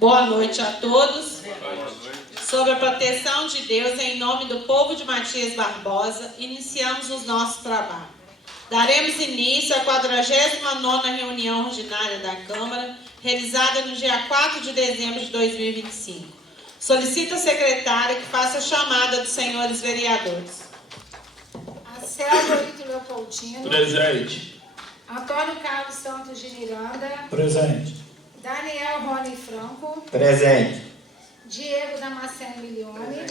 Boa noite a todos. Sob a proteção de Deus, em nome do povo de Matias Barbosa, iniciamos os nossos trabalhos. Daremos início à 49ª reunião ordinária da Câmara, realizada no dia 4 de dezembro de 2025. Solicito a secretária que faça a chamada dos senhores vereadores. Anselmo Brito Leopoldino. Presente. Antônio Carlos Santos de Miranda. Presente. Daniel Rony Franco. Presente. Diego Damasceno Milione.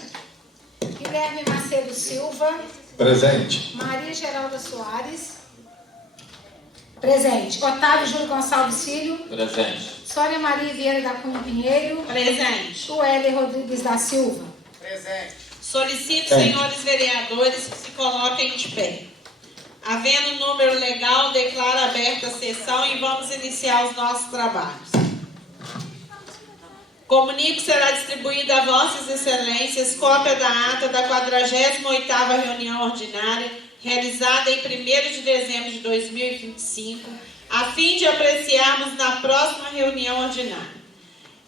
Guilherme Macedo Silva. Presente. Maria Geralda Soares. Presente. Otávio Júlio Gonçalves Filho. Presente. Sônia Maria Vieira da Cunha Pinheiro. Presente. Ueli Rodrigues da Silva. Presente. Solicito, senhores vereadores, que se coloquem de pé. Havendo número legal, declaro aberta a sessão e vamos iniciar os nossos trabalhos. Comunico que será distribuída a vossas excelências cópia da ata da 48ª reunião ordinária, realizada em 1º de dezembro de 2025, a fim de apreciarmos na próxima reunião ordinária.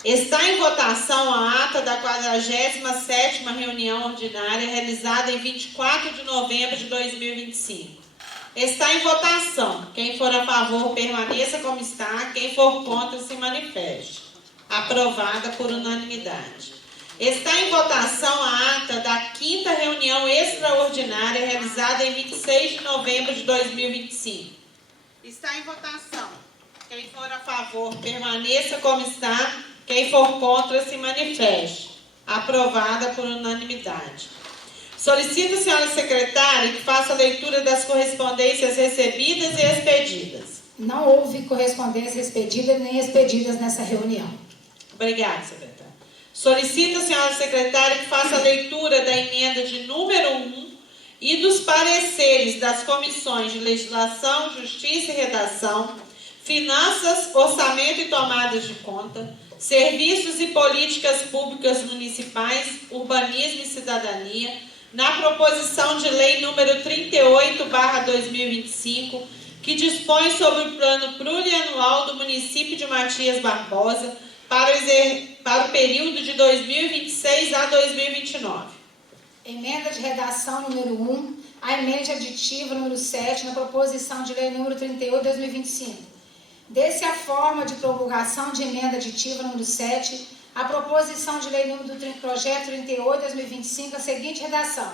Está em votação a ata da 47ª reunião ordinária, realizada em 24 de novembro de 2025. Está em votação. Quem for a favor, permaneça como está. Quem for contra, se manifeste. Aprovada por unanimidade. Está em votação a ata da 5ª reunião extraordinária, realizada em 26 de novembro de 2025. Está em votação. Quem for a favor, permaneça como está. Quem for contra, se manifeste. Aprovada por unanimidade. Solicito, senhora secretária, que faça a leitura das correspondências recebidas e expedidas. Não houve correspondência expedida nem expedidas nessa reunião. Obrigada, secretária. Solicito, senhora secretária, que faça a leitura da emenda de número 1 e dos pareceres das comissões de Legislação, Justiça e Redação, Finanças, Orçamento e Tomadas de Conta, Serviços e Políticas Públicas Municipais, Urbanismo e Cidadania, na proposição de lei número 38/2025, que dispõe sobre o plano plurianual do município de Matias Barbosa para o período de 2026 a 2029. Emenda de redação número 1, a emenda aditiva número 7, na proposição de lei número 38/2025. Desse a forma de promulgação de emenda aditiva número 7, a proposição de lei número do projeto 38/2025, a seguinte redação.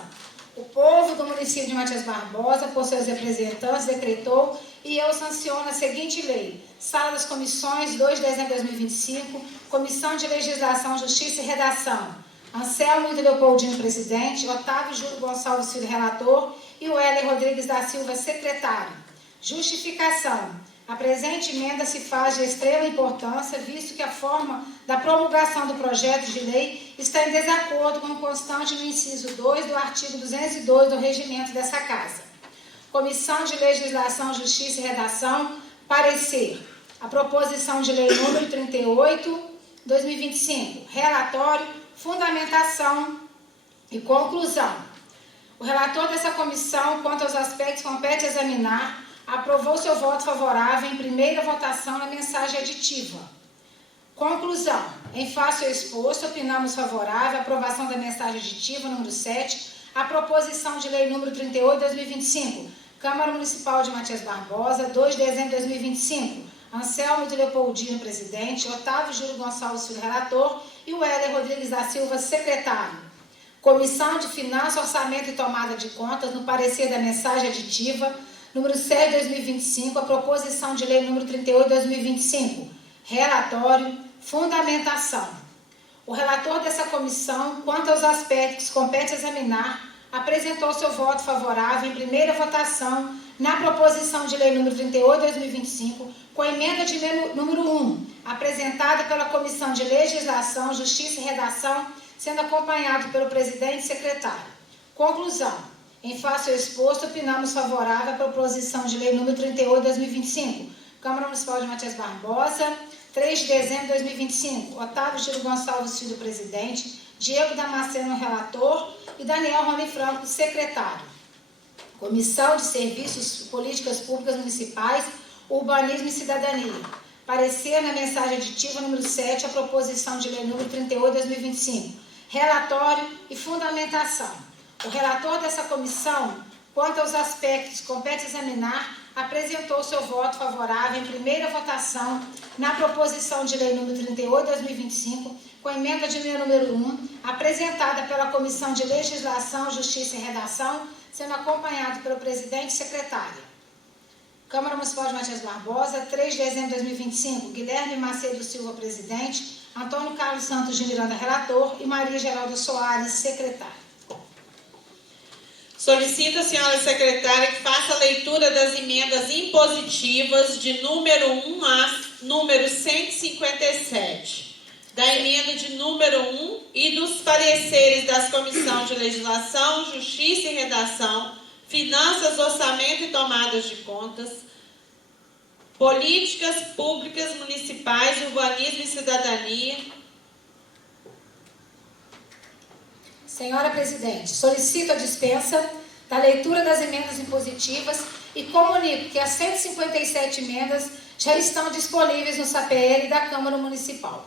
O povo do município de Matias Barbosa, por seus representantes, decretou e eu sanciono a seguinte lei. Sala das Comissões, 2 de dezembro de 2025, Comissão de Legislação, Justiça e Redação. Anselmo Leopoldino, presidente, Otávio Júlio Gonçalves Filho, relator, e Ueli Rodrigues da Silva, secretário. Justificação. A presente emenda se faz de extrema importância, visto que a forma da promulgação do projeto de lei está em desacordo com o constante no inciso 2 do artigo 202 do regimento dessa Casa. Comissão de Legislação, Justiça e Redação, parecer. A proposição de lei número 38/2025, relatório, fundamentação e conclusão. O relator dessa comissão, quanto aos aspectos que compete examinar, aprovou seu voto favorável em primeira votação na mensagem aditiva. Conclusão. Em face ao exposto, opinamos favorável à aprovação da mensagem aditiva número 7, a proposição de lei número 38/2025, Câmara Municipal de Matias Barbosa, 2 de dezembro de 2025. Anselmo Leopoldino, presidente, Otávio Júlio Gonçalves Filho, relator, e o Ueli Rodrigues da Silva, secretário. Comissão de Finanças, Orçamento e Tomada de Contas, no parecer da mensagem aditiva número 7 de 2025, a proposição de lei número 38/2025, relatório, fundamentação. O relator dessa comissão, quanto aos aspectos que compete examinar, apresentou seu voto favorável em primeira votação na proposição de lei número 38/2025, com emenda de número 1, apresentada pela Comissão de Legislação, Justiça e Redação, sendo acompanhado pelo presidente e secretário. Conclusão. Em face ao exposto, opinamos favorável à proposição de lei número 38/2025, Câmara Municipal de Matias Barbosa, 3 de dezembro de 2025, Otávio Júlio Gonçalves Filho, presidente, Diego Damasceno, relator, e Daniel Rony Franco, secretário. Comissão de Serviços e Políticas Públicas Municipais, Urbanismo e Cidadania. Parecer na mensagem aditiva número 7, a proposição de lei número 38/2025. Relatório e fundamentação. O relator dessa comissão, quanto aos aspectos que compete examinar, apresentou seu voto favorável em primeira votação na proposição de lei número 38/2025, com emenda de número 1, apresentada pela Comissão de Legislação, Justiça e Redação, sendo acompanhado pelo presidente e secretária. Câmara Municipal de Matias Barbosa, 3 de dezembro de 2025, Guilherme Macedo Silva, presidente, Antônio Carlos Santos de Miranda, relator, e Maria Geralda Soares, secretária. Solicito a senhora secretária que faça a leitura das emendas impositivas de número 1 a número 157, da emenda de número 1 e dos pareceres das comissões de Legislação, Justiça e Redação, Finanças, Orçamento e Tomadas de Contas, Políticas Públicas Municipais, Urbanismo e Cidadania. Senhora presidente, solicito a dispensa da leitura das emendas impositivas e comunico que as 157 emendas já estão disponíveis no SAPL da Câmara Municipal.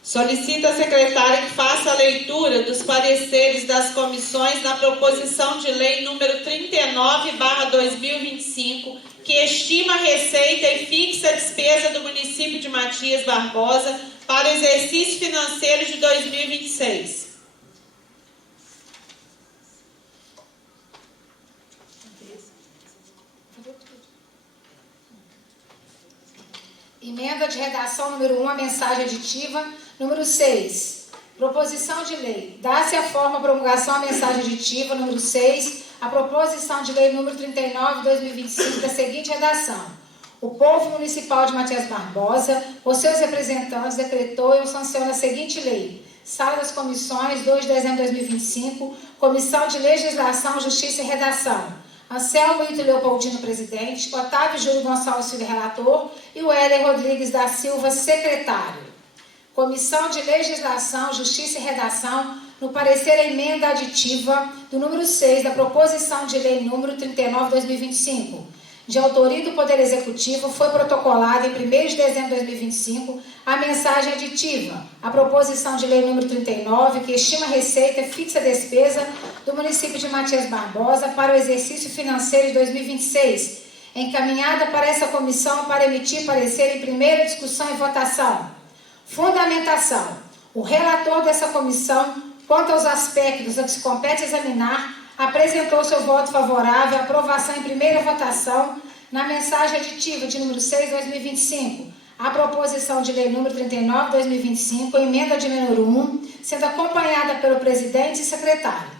Solicito à secretária que faça a leitura dos pareceres das comissões na proposição de lei número 39/2025, que estima a receita e fixa a despesa do município de Matias Barbosa para o exercício financeiro de 2026. Emenda de redação número 1, a mensagem aditiva. Número 6, proposição de lei. Dá-se a forma promulgação à mensagem aditiva. Número 6, a proposição de lei número 39/2025, da seguinte redação. O povo municipal de Matias Barbosa, por seus representantes, decretou e sanciona a seguinte lei. Sala das Comissões, 2 de dezembro de 2025, Comissão de Legislação, Justiça e Redação. Anselmo Ito Leopoldino, presidente, Otávio Júlio Gonçalves Filho, relator, e o Heller Rodrigues da Silva, secretário. Comissão de Legislação, Justiça e Redação, no parecer a emenda aditiva do número 6 da proposição de lei número 39/2025, de autoria do Poder Executivo, foi protocolada em 1º de dezembro de 2025 a mensagem aditiva, a proposição de lei número 39, que estima a receita e fixa a despesa do município de Matias Barbosa para o exercício financeiro de 2026, encaminhada para essa comissão para emitir parecer em primeira discussão e votação. Fundamentação. O relator dessa comissão, quanto aos aspectos a que se compete examinar, apresentou seu voto favorável à aprovação em primeira votação na mensagem aditiva de número 6, 2025, a proposição de lei número 39/2025, emenda de número 1, sendo acompanhada pelo presidente e secretário.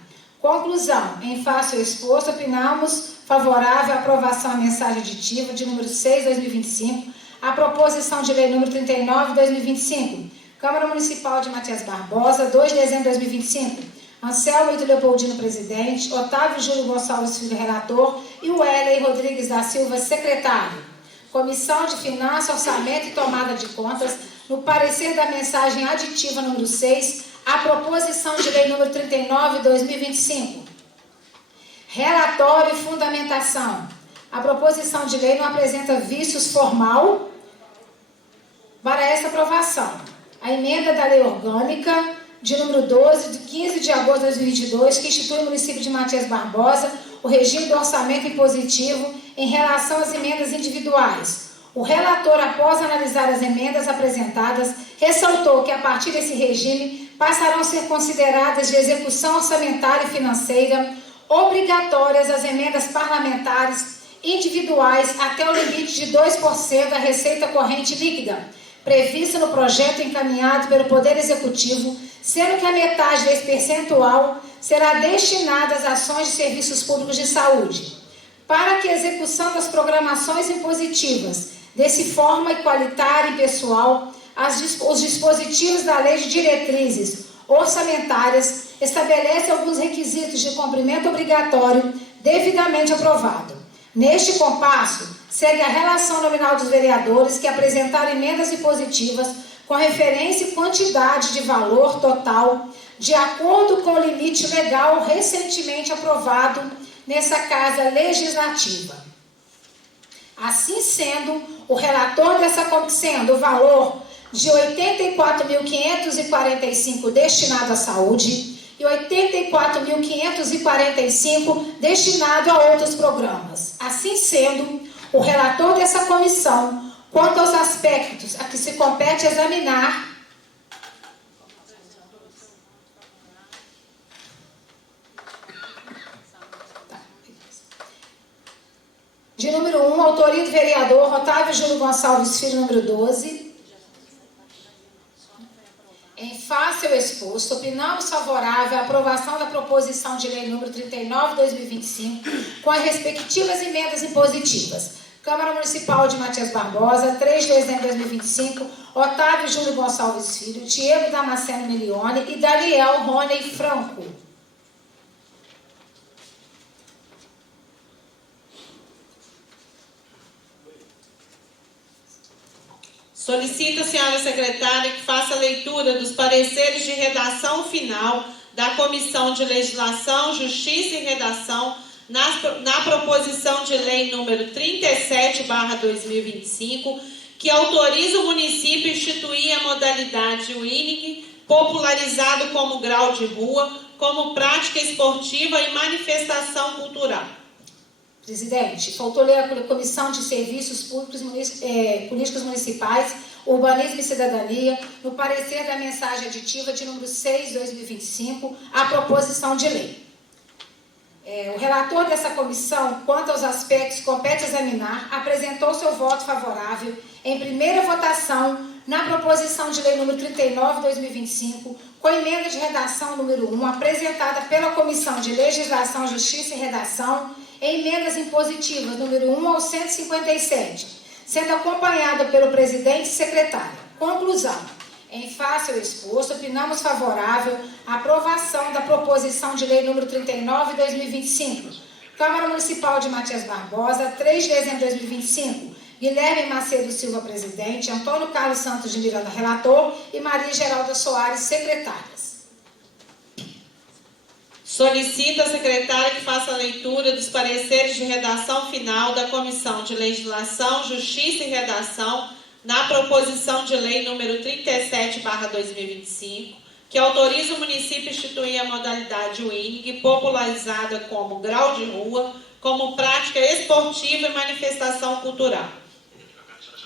Conclusão. Em face ao exposto, opinamos favorável à aprovação à mensagem aditiva de número 6, 2025, a proposição de lei número 39/2025, Câmara Municipal de Matias Barbosa, 2 de dezembro de 2025, Anselmo Ito Leopoldino, presidente, Otávio Júlio Gonçalves Filho, relator, e o Heller Rodrigues da Silva, secretário. Comissão de Finanças, Orçamento e Tomada de Contas, no parecer da mensagem aditiva número 6, a proposição de lei número 39/2025. Relatório e fundamentação. A proposição de lei não apresenta vícios formal para essa aprovação. A emenda da Lei Orgânica de número 12, de 15 de agosto de 2022, que institui o município de Matias Barbosa o regime do orçamento impositivo em relação às emendas individuais. O relator, após analisar as emendas apresentadas, ressaltou que a partir desse regime passarão a ser consideradas de execução orçamentária e financeira obrigatórias as emendas parlamentares individuais até o limite de 2% da receita corrente líquida, prevista no projeto encaminhado pelo Poder Executivo, sendo que a metade desse percentual será destinada às ações de serviços públicos de saúde. Para que a execução das programações impositivas desse forma igualitária e pessoal, os dispositivos da Lei de Diretrizes Orçamentárias estabelecem alguns requisitos de cumprimento obrigatório devidamente aprovado. Neste compasso, segue a relação nominal dos vereadores que apresentaram emendas impositivas com referência e quantidade de valor total, de acordo com o limite legal recentemente aprovado nessa Casa Legislativa. Assim sendo, o relator dessa comissão, o valor de 84.545 destinado à saúde e 84.545 destinado a outros programas. Assim sendo, o relator dessa comissão, quanto aos aspectos a que se compete examinar, de número 1, autoria do vereador Otávio Júlio Gonçalves Filho, número 12. Em face ao exposto, opinamos favorável à aprovação da proposição de lei número 39/2025, com as respectivas emendas impositivas. Câmara Municipal de Matias Barbosa, 3 de dezembro de 2025, Otávio Júlio Gonçalves Filho, Diego Damasceno Milione e Daniel Rony Franco. Solicito a senhora secretária que faça a leitura dos pareceres de redação final da Comissão de Legislação, Justiça e Redação na proposição de lei número 37/2025, que autoriza o município a instituir a modalidade WINIG, popularizado como grau de rua, como prática esportiva e manifestação cultural. Presidente, faltou ler a Comissão de Serviços Públicos Políticos Municipais, Urbanismo e Cidadania, no parecer da mensagem aditiva de número 6/2025, a proposição de lei. O relator dessa comissão, quanto aos aspectos que compete examinar, apresentou seu voto favorável em primeira votação na proposição de lei número 39/2025, com emenda de redação número 1, apresentada pela Comissão de Legislação, Justiça e Redação, em emendas impositivas número 1 ao 157, sendo acompanhada pelo presidente e secretária. Conclusão. Em face ao exposto, opinamos favorável à aprovação da proposição de lei número 39/2025. Câmara Municipal de Matias Barbosa, 3 de dezembro de 2025. Guilherme Macedo Silva, presidente, Antônio Carlos Santos de Miranda, relator, e Maria Geralda Soares, secretárias. Solicito a secretária que faça a leitura dos pareceres de redação final da Comissão de Legislação, Justiça e Redação na proposição de lei número 37/2025, que autoriza o município a instituir a modalidade WINIG, popularizada como grau de rua, como prática esportiva e manifestação cultural.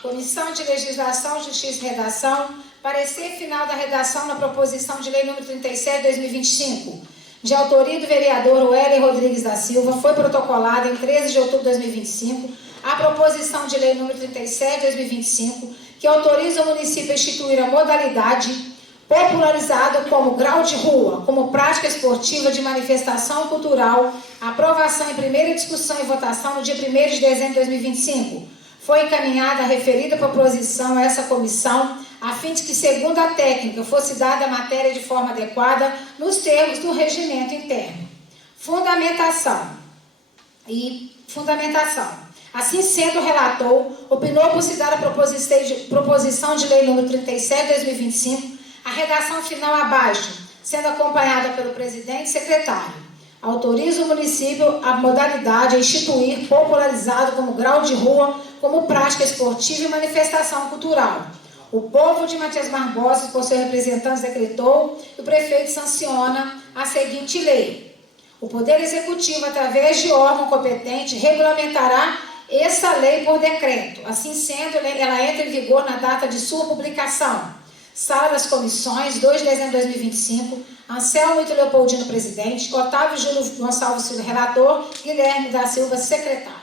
Comissão de Legislação, Justiça e Redação, parecer final da redação na proposição de lei número 37/2025, de autoria do vereador Wélio Rodrigues da Silva, foi protocolada em 13 de outubro de 2025, a proposição de lei número 37/2025, que autoriza o município a instituir a modalidade popularizada como grau de rua, como prática esportiva de manifestação cultural, aprovação em primeira discussão e votação no dia 1º de dezembro de 2025. Foi encaminhada a referida proposição a essa comissão, a fim de que, segundo a técnica, fosse dada a matéria de forma adequada nos termos do regimento interno. Fundamentação. Assim sendo, o relator opinou por se dar a proposição de lei número 37/2025, a redação final abaixo, sendo acompanhada pelo presidente e secretário. Autoriza o município a modalidade a instituir, popularizado como grau de rua, como prática esportiva e manifestação cultural. O povo de Matias Barbosa, por seus representantes, decretou e o prefeito sanciona a seguinte lei. O Poder Executivo, através de órgão competente, regulamentará essa lei por decreto. Assim sendo, ela entra em vigor na data de sua publicação. Sala das Comissões, 2 de dezembro de 2025, Anselmo Ito Leopoldino, presidente, Otávio Júlio Gonçalves Filho, relator, Guilherme da Silva, secretário.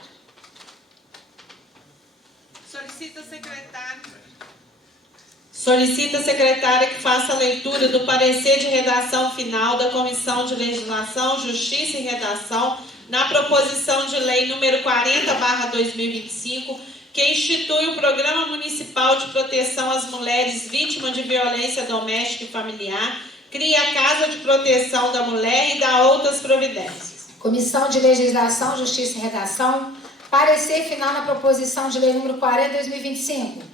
Solicita a secretária que faça a leitura do parecer de redação final da Comissão de Legislação, Justiça e Redação na proposição de lei número 40/2025, que institui o Programa Municipal de Proteção às Mulheres Vítimas de Violência Doméstica e Familiar, cria a Casa de Proteção da Mulher e dá outras providências. Comissão de Legislação, Justiça e Redação, parecer final na proposição de lei número 40/2025,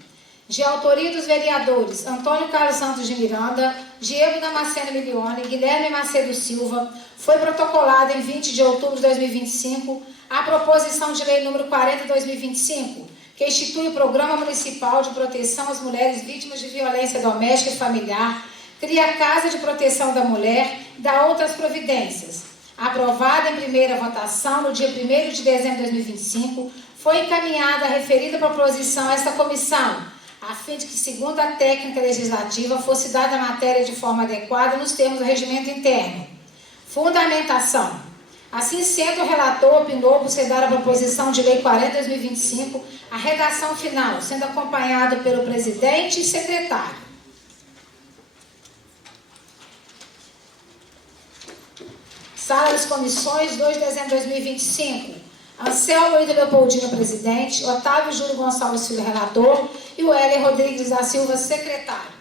de autoria dos vereadores Antônio Carlos Santos de Miranda, Diego Damasceno Milione e Guilherme Macedo Silva, foi protocolada em 20 de outubro de 2025 a proposição de lei número 40/2025, que institui o Programa Municipal de Proteção às Mulheres Vítimas de Violência Doméstica e Familiar, cria a Casa de Proteção da Mulher e dá outras providências. Aprovada em primeira votação no dia 1º de dezembro de 2025, foi encaminhada a referida proposição a esta comissão, a fim de que, segundo a técnica legislativa, fosse dada a matéria de forma adequada nos termos do regimento interno. Fundamentação. Assim sendo, o relator opinou por ser dada a proposição de lei 40/2025, a redação final, sendo acompanhado pelo presidente e secretário. Sala das Comissões, 2 de dezembro de 2025. Anselmo Ida Leopoldino, presidente. Otávio Júlio Gonçalves Filho, relator. E o Heller Rodrigues da Silva, secretário.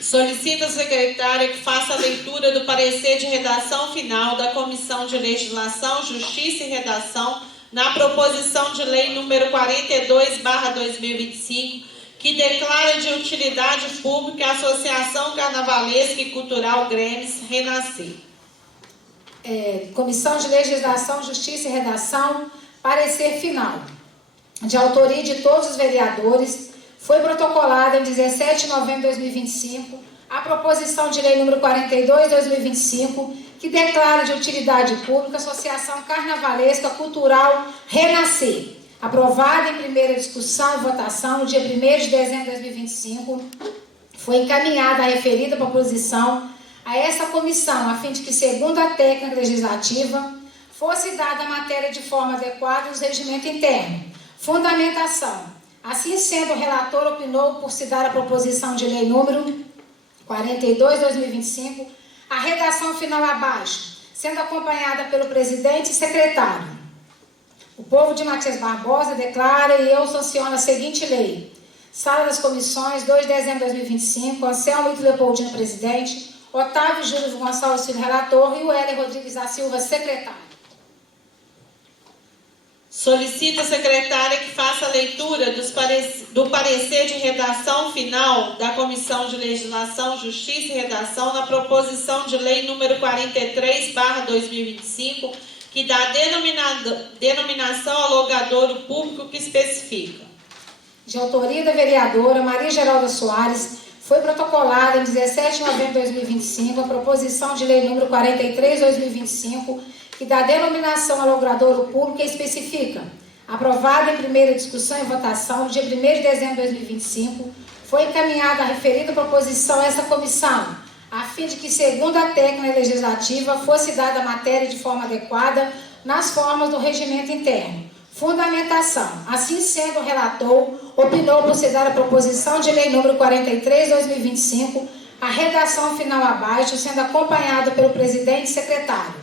Solicita a secretária que faça a leitura do parecer de redação final da Comissão de Legislação, Justiça e Redação na proposição de lei número 42/2025, que declara de utilidade pública a Associação Carnavalesca e Cultural Grêmis Renascer. Comissão de Legislação, Justiça e Redação, parecer final. De autoria de todos os vereadores, foi protocolada em 17 de novembro de 2025 a proposição de lei número 42/2025, que declara de utilidade pública a Associação Carnavalesca Cultural Renascer. Aprovada em primeira discussão e votação no dia 1º de dezembro de 2025, foi encaminhada a referida proposição a essa comissão, a fim de que, segundo a técnica legislativa, fosse dada a matéria de forma adequada nos regimentos internos. Fundamentação. Assim sendo, o relator opinou por se dar a proposição de lei número 42/2025, a redação final abaixo, sendo acompanhada pelo presidente e secretário. O povo de Matias Barbosa declara e eu sanciono a seguinte lei. Sala das Comissões, 2 de dezembro de 2025, Anselmo Ida Leopoldino, presidente. Otávio Júlio Gonçalves Filho, relator, e o Heller Rodrigues da Silva, secretário. Solicita a secretária que faça a leitura do parecer de redação final da Comissão de Legislação, Justiça e Redação na proposição de lei número 43/2025, que dá denominação ao logradouro público que especifica. De autoria da vereadora Maria Geralda Soares, foi protocolada em 17 de novembro de 2025 a proposição de lei número 43/2025, que dá denominação ao logradouro público e especifica. Aprovada em primeira discussão e votação no dia 1º de dezembro de 2025, foi encaminhada a referida proposição a essa comissão, a fim de que, segundo a técnica legislativa, fosse dada a matéria de forma adequada nas formas do regimento interno. Fundamentação. Assim sendo, o relator opinou por se dar a proposição de lei número 43/2025, a redação final abaixo, sendo acompanhado pelo presidente e secretário.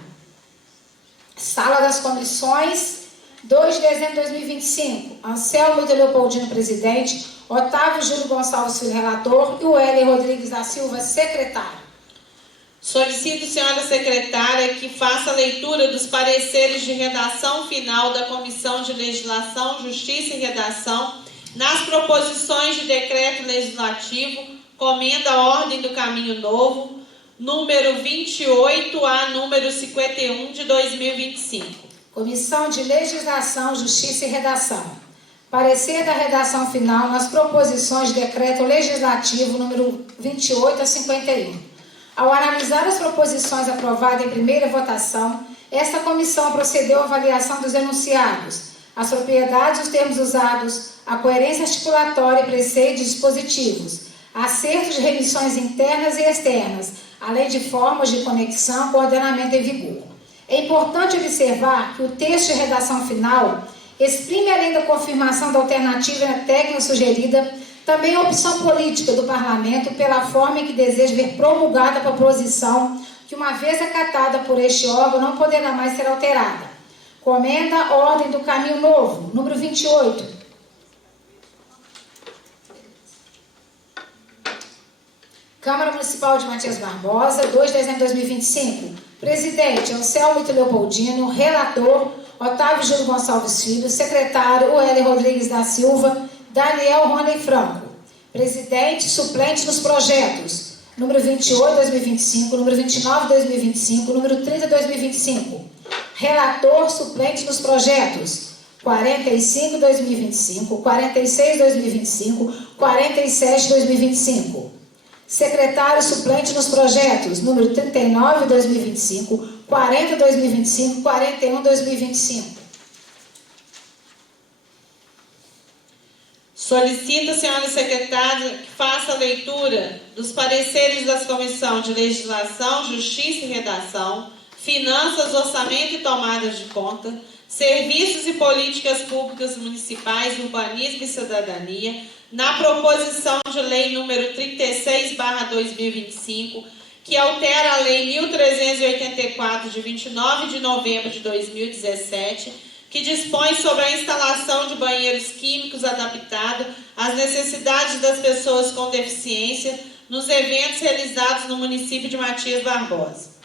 Sala das Comissões, 2 de dezembro de 2025. Anselmo Ida Leopoldino, presidente. Otávio Júlio Gonçalves Filho, relator. E o Heller Rodrigues da Silva, secretário. Solicito, senhora secretária, que faça a leitura dos pareceres de redação final da Comissão de Legislação, Justiça e Redação nas proposições de decreto legislativo, comenda à Ordem do Caminho Novo, número 28 a número 51 de 2025. Comissão de Legislação, Justiça e Redação. Parecer da redação final nas proposições de decreto legislativo número 28 a 51. Ao analisar as proposições aprovadas em primeira votação, esta comissão procedeu à avaliação dos enunciados, as propriedades e os termos usados, a coerência articulatória e preceitos dispositivos, acertos de remissões internas e externas, além de formas de conexão com o ordenamento em vigor. É importante observar que o texto de redação final exprime, além da confirmação da alternativa técnica sugerida, também a opção política do Parlamento pela forma em que deseja ver promulgada a proposição, que uma vez acatada por este órgão não poderá mais ser alterada. Comenda a Ordem do Caminho Novo, número 28. Câmara Municipal de Matias Barbosa, 2 de dezembro de 2025. Presidente, Anselmo Ida Leopoldino. Relator, Otávio Júlio Gonçalves Filho. Secretário, o Heller Rodrigues da Silva. Daniel Rony Franco. Presidente, suplente nos projetos. Número 28, 2025. Número 29, 2025. Número 30, 2025. Relator, suplente nos projetos. 45, 2025, 46, 2025, 47, 2025. Secretário suplente nos projetos, número 39, 2025, 40, 2025, 41, 2025. Solicito, senhora secretária, que faça a leitura dos pareceres das comissões de Legislação, Justiça e Redação, Finanças, Orçamento e Tomadas de Conta, Serviços e Políticas Públicas Municipais, Urbanismo e Cidadania, na proposição de lei número 36/2025, que altera a lei 1384, de 29 de novembro de 2017, que dispõe sobre a instalação de banheiros químicos adaptados às necessidades das pessoas com deficiência nos eventos realizados no município de Matias Barbosa.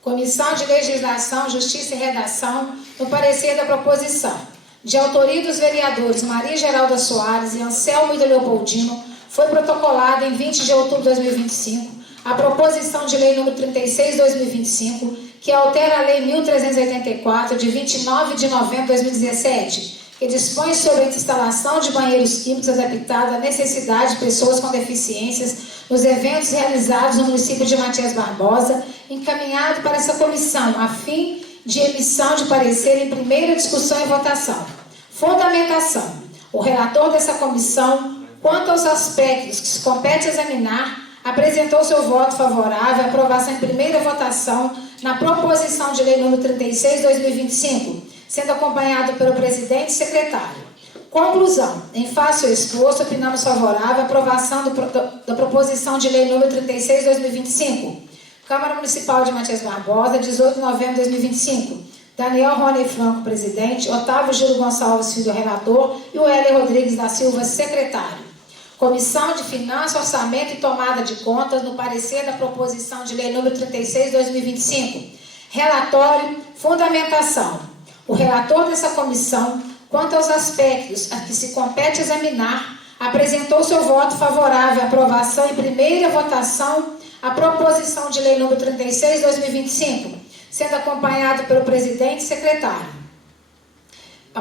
Comissão de Legislação, Justiça e Redação, no parecer da proposição, de autoria dos vereadores Maria Geralda Soares e Anselmo de Leopoldino, foi protocolada em 20 de outubro de 2025 a proposição de lei número 36/2025, que altera a lei 1384, de 29 de novembro de 2017, que dispõe sobre a instalação de banheiros químicos adaptados à necessidade de pessoas com deficiências nos eventos realizados no município de Matias Barbosa, encaminhado para essa comissão, a fim de emissão de parecer em primeira discussão e votação. Fundamentação. O relator dessa comissão, quanto aos aspectos que se compete examinar, apresentou seu voto favorável à aprovação em primeira votação na proposição de lei número 36/2025, sendo acompanhado pelo presidente e secretário. Conclusão. Em face ao exposto, opinamos favorável à aprovação da proposição de lei número 36/2025. Câmara Municipal de Matias Barbosa, 18 de novembro de 2025. Daniel Rony Franco, presidente. Otávio Júlio Gonçalves Filho, relator. E o Hélio Rodrigues da Silva, secretário. Comissão de Finanças, Orçamento e Tomada de Contas, no parecer da proposição de lei número 36/2025. Relatório, fundamentação. O relator dessa comissão, quanto aos aspectos a que se compete examinar, apresentou seu voto favorável à aprovação em primeira votação a proposição de lei número 36/2025, sendo acompanhado pelo presidente e secretário.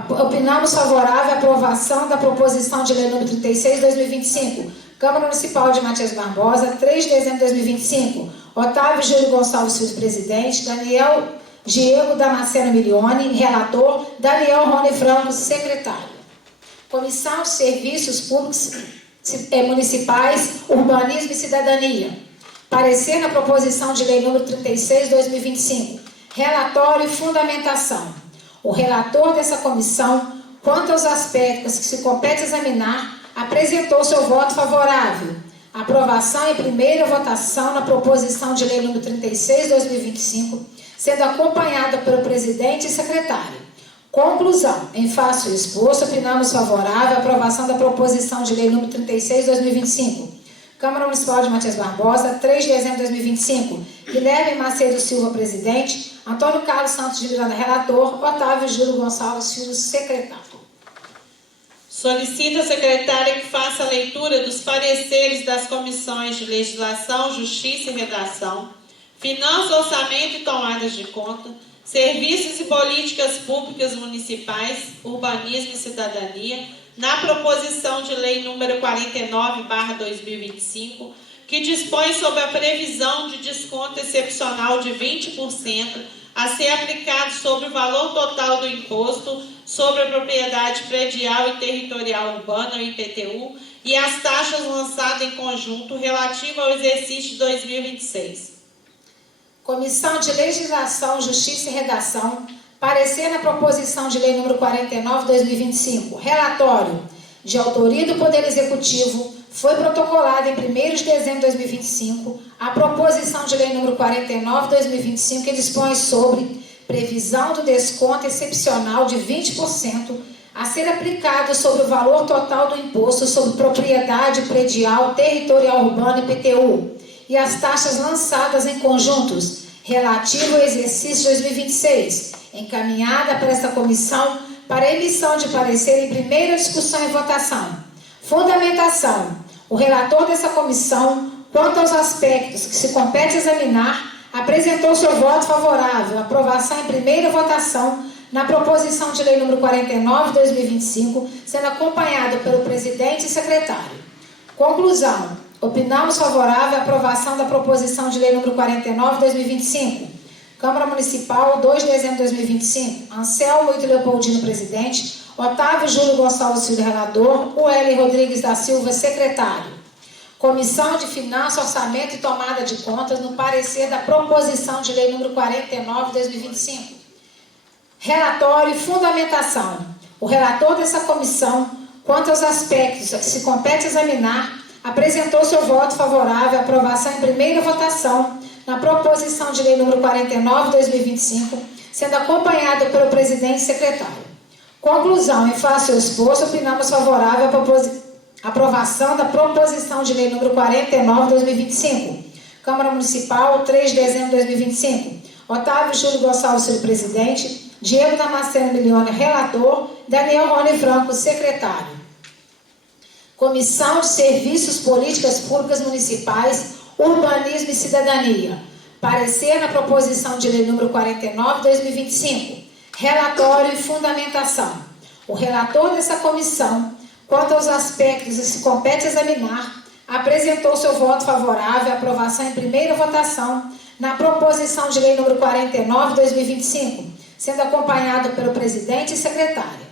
Opinamos favorável à aprovação da proposição de lei número 36/2025. Câmara Municipal de Matias Barbosa, 3 de dezembro de 2025. Otávio Júlio Gonçalves Filho, presidente. Daniel Diego Damasceno Milione, relator. Daniel Rony Franco, secretário. Comissão de Serviços Públicos Municipais, Urbanismo e Cidadania. Parecer na proposição de lei número 36/2025. Relatório e fundamentação. O relator dessa comissão, quanto aos aspectos que se compete examinar, apresentou seu voto favorável. Aprovação em primeira votação na proposição de lei número 36/2025, sendo acompanhada pelo presidente e secretário. Conclusão. Em face ao exposto, opinamos favorável à aprovação da proposição de lei número 36/2025. Câmara Municipal de Matias Barbosa, 3 de dezembro de 2025. Guilherme Macedo Silva, presidente. Antônio Carlos Santos de Miranda, relator. Otávio Júlio Gonçalves Filho, secretário. Solicito à secretária que faça a leitura dos pareceres das comissões de Legislação, Justiça e Redação, Finanças, Orçamento e Tomadas de Conta, Serviços e Políticas Públicas Municipais, Urbanismo e Cidadania, na proposição de lei número 49/2025, que dispõe sobre a previsão de desconto excepcional de 20% a ser aplicado sobre o valor total do imposto sobre a propriedade predial e territorial urbana, o IPTU, e as taxas lançadas em conjunto relativa ao exercício de 2026. Comissão de Legislação, Justiça e Redação, parecer na proposição de lei número 49/2025. Relatório, de autoria do Poder Executivo, foi protocolado em 1º de dezembro de 2025 a proposição de lei número 49/2025, que dispõe sobre previsão do desconto excepcional de 20% a ser aplicado sobre o valor total do imposto sobre propriedade predial territorial urbana, IPTU, e as taxas lançadas em conjuntos relativo ao exercício 2026, encaminhada para esta comissão para emissão de parecer em primeira discussão e votação. Fundamentação. O relator dessa comissão, quanto aos aspectos que se compete examinar, apresentou seu voto favorável à aprovação em primeira votação na proposição de lei número 49/2025, sendo acompanhado pelo presidente e secretário. Conclusão. Opinamos favorável à aprovação da proposição de lei número 49/2025. Câmara Municipal, 2 de dezembro de 2025. Anselmo Ito Leopoldino, presidente. Otávio Júlio Gonçalves Filho, relator. Ueli Rodrigues da Silva, secretário. Comissão de Finanças, Orçamento e Tomada de Contas, no parecer da proposição de lei número 49/2025. Relatório e fundamentação. O relator dessa comissão, quanto aos aspectos que se compete examinar, apresentou seu voto favorável à aprovação em primeira votação na proposição de lei número 49/2025, sendo acompanhado pelo presidente e secretário. Conclusão. Em face ao exposto, opinamos favorável à aprovação da proposição de lei número 49/2025. Câmara Municipal, 3 de dezembro de 2025. Otávio Júlio Gonçalves Filho, presidente. Diego Damasceno Milione, relator. Daniel Rony Franco, secretário. Comissão de Serviços, Políticas Públicas Municipais, Urbanismo e Cidadania. Parecer na proposição de lei número 49/2025. Relatório e fundamentação. O relator dessa comissão, quanto aos aspectos que se compete examinar, apresentou seu voto favorável à aprovação em primeira votação na proposição de lei número 49/2025, sendo acompanhado pelo presidente e secretária.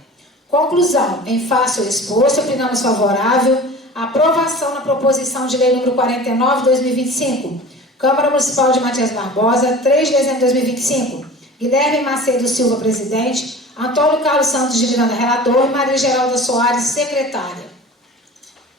Conclusão. Em face ao exposto, opinamos favorável à aprovação na proposição de lei número 49/2025. Câmara Municipal de Matias Barbosa, 3 de dezembro de 2025. Guilherme Macedo Silva, presidente. Antônio Carlos Santos de Miranda, relator. Maria Geralda Soares, secretária.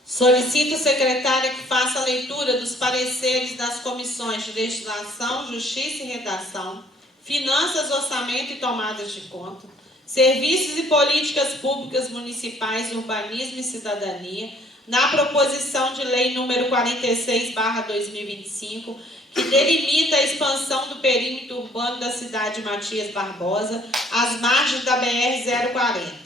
Solicito, secretária, que faça a leitura dos pareceres das comissões de Legislação, Justiça e Redação, Finanças, Orçamento e Tomadas de Conta, Serviços e Políticas Públicas Municipais, Urbanismo e Cidadania, na proposição de lei número 46/2025, que delimita a expansão do perímetro urbano da cidade de Matias Barbosa, às margens da BR-040.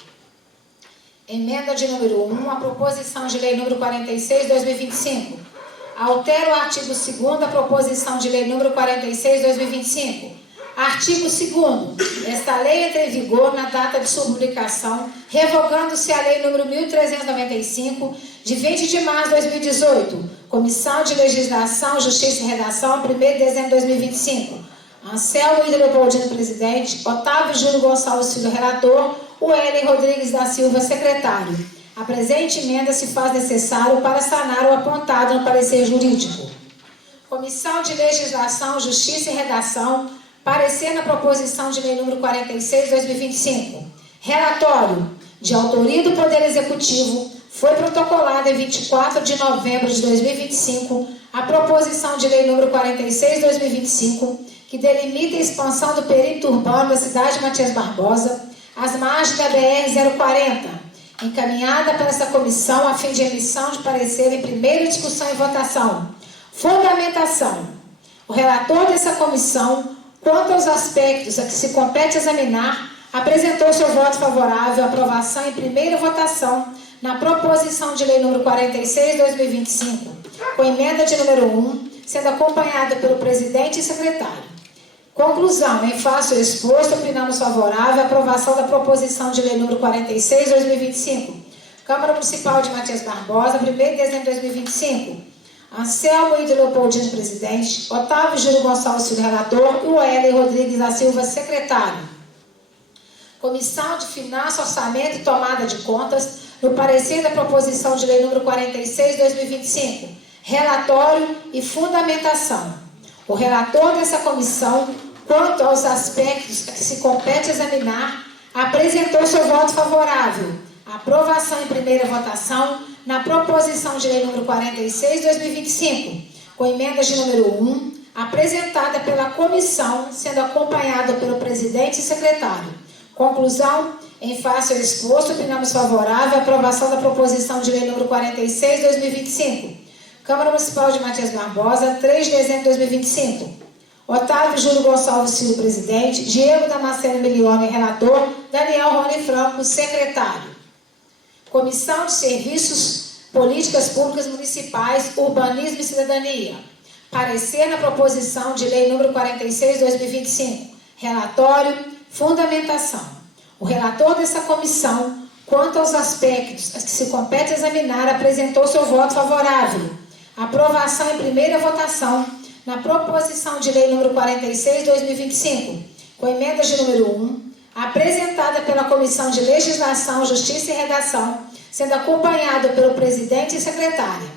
Emenda de número 1, a proposição de lei número 46/2025. Altera o artigo 2º da proposição de lei número 46/2025. Artigo 2º. Esta lei entra em vigor na data de sua publicação, revogando-se a lei número 1395, de 20 de março de 2018. Comissão de Legislação, Justiça e Redação, 1º de dezembro de 2025. Anselmo Ito Leopoldino, presidente. Otávio Júlio Gonçalves Filho, relator. Ueli Rodrigues da Silva, secretário. A presente emenda se faz necessário para sanar o apontado no parecer jurídico. Comissão de Legislação, Justiça e Redação, parecer na proposição de lei número 46/2025. Relatório. De autoria do Poder Executivo, foi protocolada em 24 de novembro de 2025 a proposição de lei número 46/2025, que delimita a expansão do perímetro urbano da cidade de Matias Barbosa, às margens da BR-040, encaminhada para essa comissão a fim de emissão de parecer em primeira discussão e votação. Fundamentação. O relator dessa comissão, quanto aos aspectos a que se compete examinar, apresentou seu voto favorável à aprovação em primeira votação na proposição de lei número 46/2025, com emenda de número 1, sendo acompanhada pelo presidente e secretário. Conclusão. Em face ao exposto, opinamos favorável à aprovação da proposição de lei número 46/2025. Câmara Municipal de Matias Barbosa, 1º de dezembro de 2025. Anselmo Ito Leopoldino, presidente. Otávio Júlio Gonçalves Filho, relator. E Ueli Rodrigues da Silva, secretário. Comissão de Finanças, Orçamento e Tomada de Contas, no parecer da proposição de lei número 46/2025. Relatório e fundamentação. O relator dessa comissão, quanto aos aspectos que se compete examinar, apresentou seu voto favorável à aprovação em primeira votação na proposição de lei número 46/2025, com emendas de número 1, apresentada pela comissão, sendo acompanhada pelo presidente e secretário. Conclusão. Em face ao exposto, opinamos favorável à aprovação da proposição de lei número 46/2025. Câmara Municipal de Matias Barbosa, 3 de dezembro de 2025. Otávio Júlio Gonçalves Filho, presidente. Diego Damasceno Milione, relator. Daniel Rony Franco, secretário. Comissão de Serviços, Políticas Públicas Municipais, Urbanismo e Cidadania. Parecer na proposição de lei número 46/2025. Relatório, fundamentação. O relator dessa comissão, quanto aos aspectos que se compete examinar, apresentou seu voto favorável. Aprovação em primeira votação na proposição de lei número 46/2025, com emendas de número 1, apresentada pela Comissão de Legislação, Justiça e Redação, sendo acompanhado pelo presidente e secretária.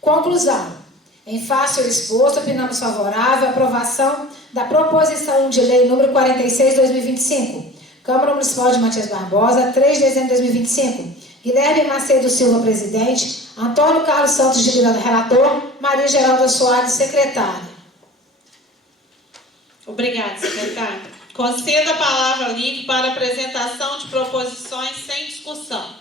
Conclusão. Em face ao exposto, opinamos favorável à aprovação da proposição de lei número 46/2025. Câmara Municipal de Matias Barbosa, 3 de dezembro de 2025. Guilherme Macedo Silva, presidente. Antônio Carlos Santos de Miranda, relator. Maria Geralda Soares, secretária. Obrigada, secretária. Conceda a palavra livre para apresentação de proposições sem discussão.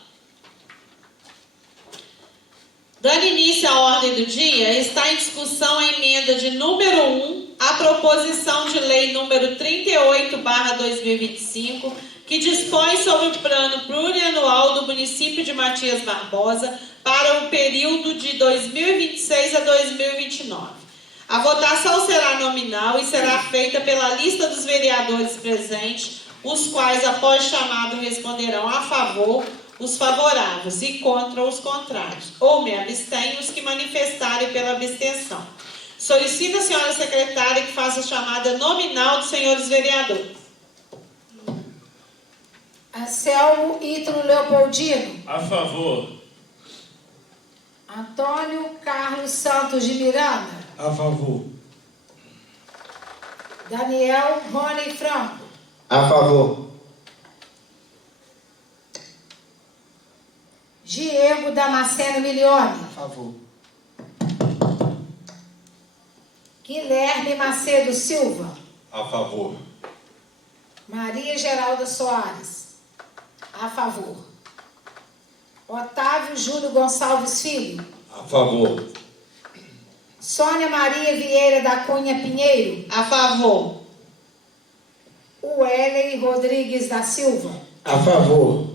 Dando início à ordem do dia, está em discussão a emenda de número 1 à proposição de lei número 38/2025, que dispõe sobre o plano plurianual do município de Matias Barbosa para o período de 2026 a 2029. A votação será nominal e será feita pela lista dos vereadores presentes, os quais, após chamado, responderão a favor os favoráveis e contra os contrários, ou me abstenho os que manifestarem pela abstenção. Solicito a senhora secretária que faça a chamada nominal dos senhores vereadores. Anselmo Ítalo Leopoldino. A favor. Antônio Carlos Santos de Miranda. A favor. Daniel Rony Franco. A favor. Diego Damasceno Milione. A favor. Guilherme Macedo Silva. A favor. Maria Geralda Soares. A favor. Otávio Júlio Gonçalves Filho. A favor. Sônia Maria Vieira da Cunha Pinheiro. A favor. Uellen Rodrigues da Silva. A favor.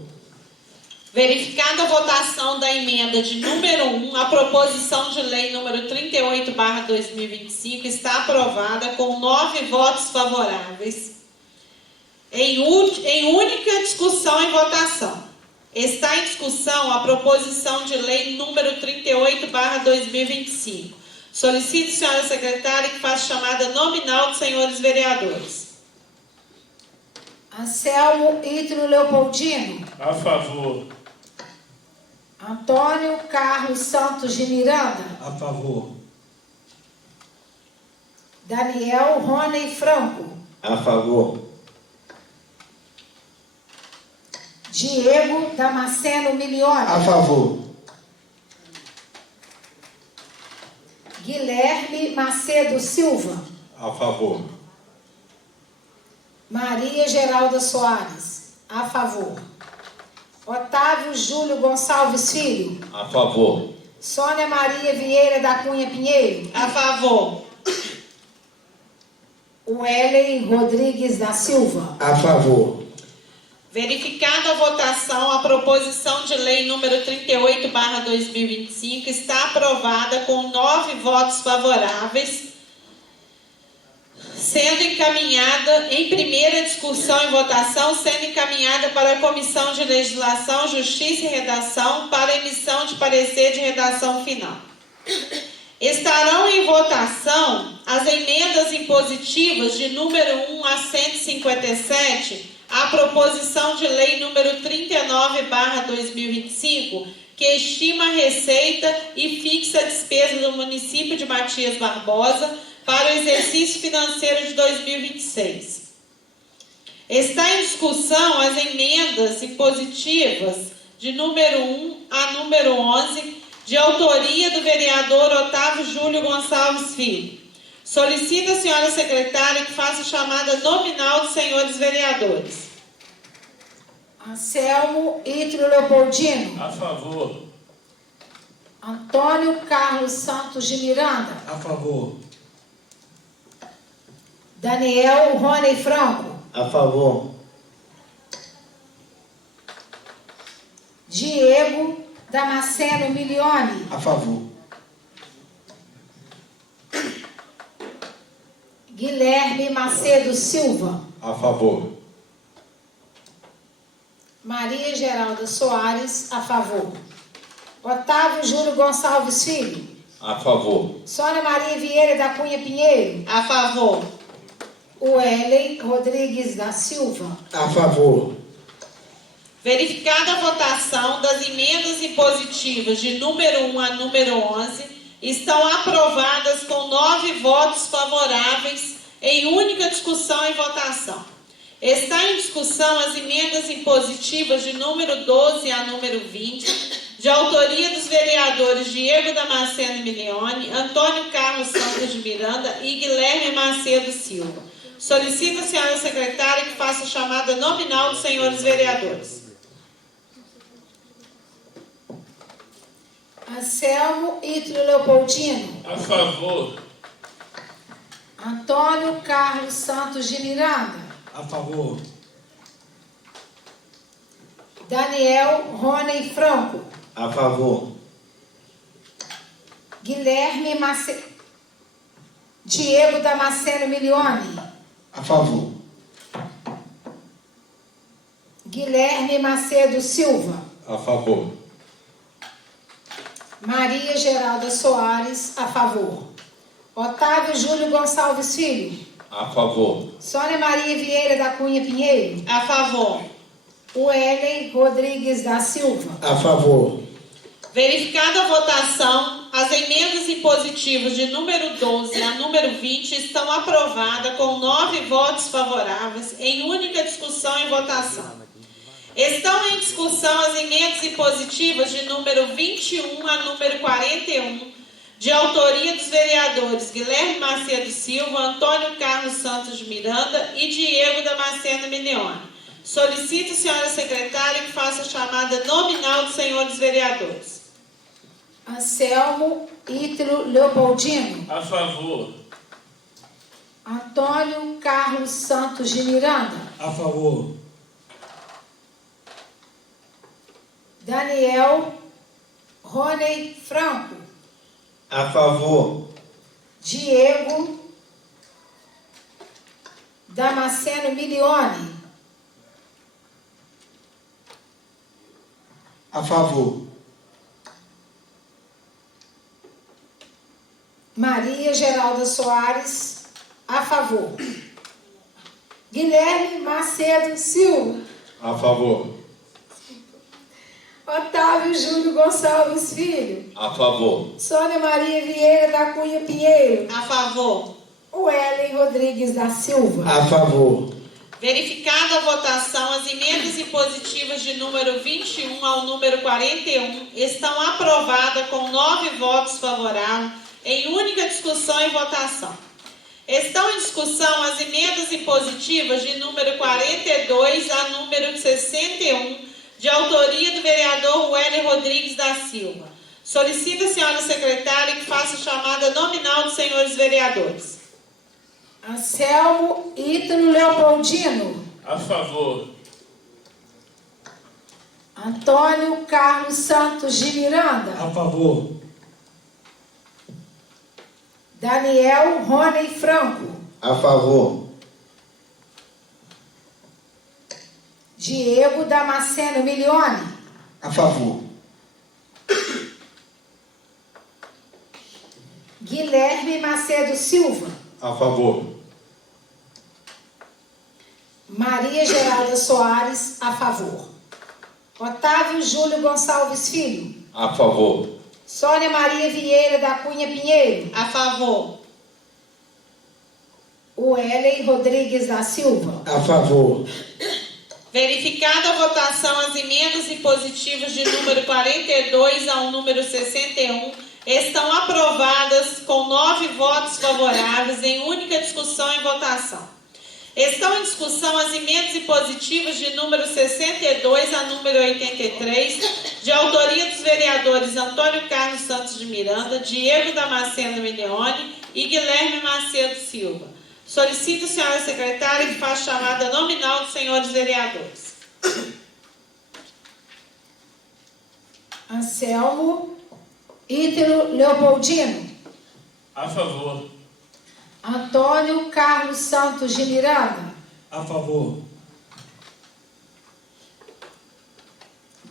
Verificada a votação da emenda de número 1, a proposição de lei número 38/2025 está aprovada com 9 votos favoráveis. Em única discussão e votação. Está em discussão a proposição de lei número 38/2025. Solicito, senhora secretária, que faça chamada nominal dos senhores vereadores. Anselmo Ítalo Leopoldino. A favor. Antônio Carlos Santos de Miranda. A favor. Daniel Rony Franco. A favor. Diego Damasceno Milione. A favor. Guilherme Macedo Silva. A favor. Maria Geralda Soares. A favor. Otávio Júlio Gonçalves Filho. A favor. Sônia Maria Vieira da Cunha Pinheiro. A favor. Uellen Rodrigues da Silva. A favor. Verificada a votação, a proposição de lei número 38/2025 está aprovada com 9 votos favoráveis, sendo encaminhada em primeira discussão e votação, sendo encaminhada para a Comissão de Legislação, Justiça e Redação para emissão de parecer de redação final. Estarão em votação as emendas impositivas de número 1 a 157, a proposição de lei número 39/2025, que estima a receita e fixa a despesa do município de Matias Barbosa para o exercício financeiro de 2026. Está em discussão as emendas impositivas de número 1 a número 11, de autoria do vereador Otávio Júlio Gonçalves Filho. Solicito a senhora secretária que faça a chamada nominal dos senhores vereadores. Anselmo Ítalo Leopoldino. A favor. Antônio Carlos Santos de Miranda. A favor. Daniel Rony Franco. A favor. Diego Damasceno Milione. A favor. Guilherme Macedo Silva. A favor. Maria Geralda Soares, a favor. Otávio Júlio Gonçalves Filho. A favor. Sônia Maria Vieira da Cunha Pinheiro. A favor. Wellen Rodrigues da Silva. A favor. Verificada a votação das emendas impositivas de número 1 a número 11, estão aprovadas com 9 votos favoráveis em única discussão e votação. Está em discussão as emendas impositivas de número 12 a número 20, de autoria dos vereadores Diego Damasceno Milione, Antônio Carlos Santos de Miranda e Guilherme Macedo Silva. Solicito a senhora secretária que faça a chamada nominal dos senhores vereadores. Anselmo Ítalo Leopoldino. A favor. Antônio Carlos Santos de Miranda. A favor. Daniel Rony Franco. A favor. Guilherme Macedo. Diego Damasceno Milione. A favor. Guilherme Macedo Silva. A favor. Maria Geralda Soares, a favor. Otávio Júlio Gonçalves Filho. A favor. Sônia Maria Vieira da Cunha Pinheiro. A favor. Wellen Rodrigues da Silva. A favor. Verificada a votação, as emendas impositivas de número 12 a número 20 estão aprovadas com 9 votos favoráveis em única discussão e votação. Estão em discussão as emendas impositivas de número 21 a número 41, de autoria dos vereadores Guilherme Macedo Silva, Antônio Carlos Santos de Miranda e Diego Damasceno Milione. Solicito, senhora secretária, que faça a chamada nominal dos senhores vereadores. Anselmo Ítalo Leopoldino. A favor. Antônio Carlos Santos de Miranda. A favor. Daniel Rony Franco. A favor. Diego Damasceno Milione. A favor. Maria Geralda Soares, a favor. Guilherme Macedo Silva. A favor. Otávio Júlio Gonçalves Filho. A favor. Sônia Maria Vieira da Cunha Pinheiro. A favor. Wellen Rodrigues da Silva. A favor. Verificada a votação, as emendas impositivas de número 21 ao número 41 estão aprovadas com 9 votos favoráveis em única discussão e votação. Estão em discussão as emendas impositivas de número 42 a número 61, de autoria do vereador Wellington Rodrigues da Silva. Solicito a senhora secretária que faça a chamada nominal dos senhores vereadores. Anselmo Ítalo Leopoldino. A favor. Antônio Carlos Santos de Miranda. A favor. Daniel Rony Franco. A favor. Diego Damasceno Milione. A favor. Guilherme Macedo Silva. A favor. Maria Geralda Soares, a favor. Otávio Júlio Gonçalves Filho. A favor. Sônia Maria Vieira da Cunha Pinheiro. A favor. Wellen Rodrigues da Silva. A favor. Verificada a votação, as emendas impositivas de número 42 ao número 61 estão aprovadas com 9 votos favoráveis em única discussão e votação. Estão em discussão as emendas impositivas de número 62 a número 83, de autoria dos vereadores Antônio Carlos Santos de Miranda, Diego Damasceno Milione e Guilherme Macedo Silva. Solicito, senhora secretária, que faça chamada nominal dos senhores vereadores. Anselmo Ítalo Leopoldino. A favor. Antônio Carlos Santos de Miranda. A favor.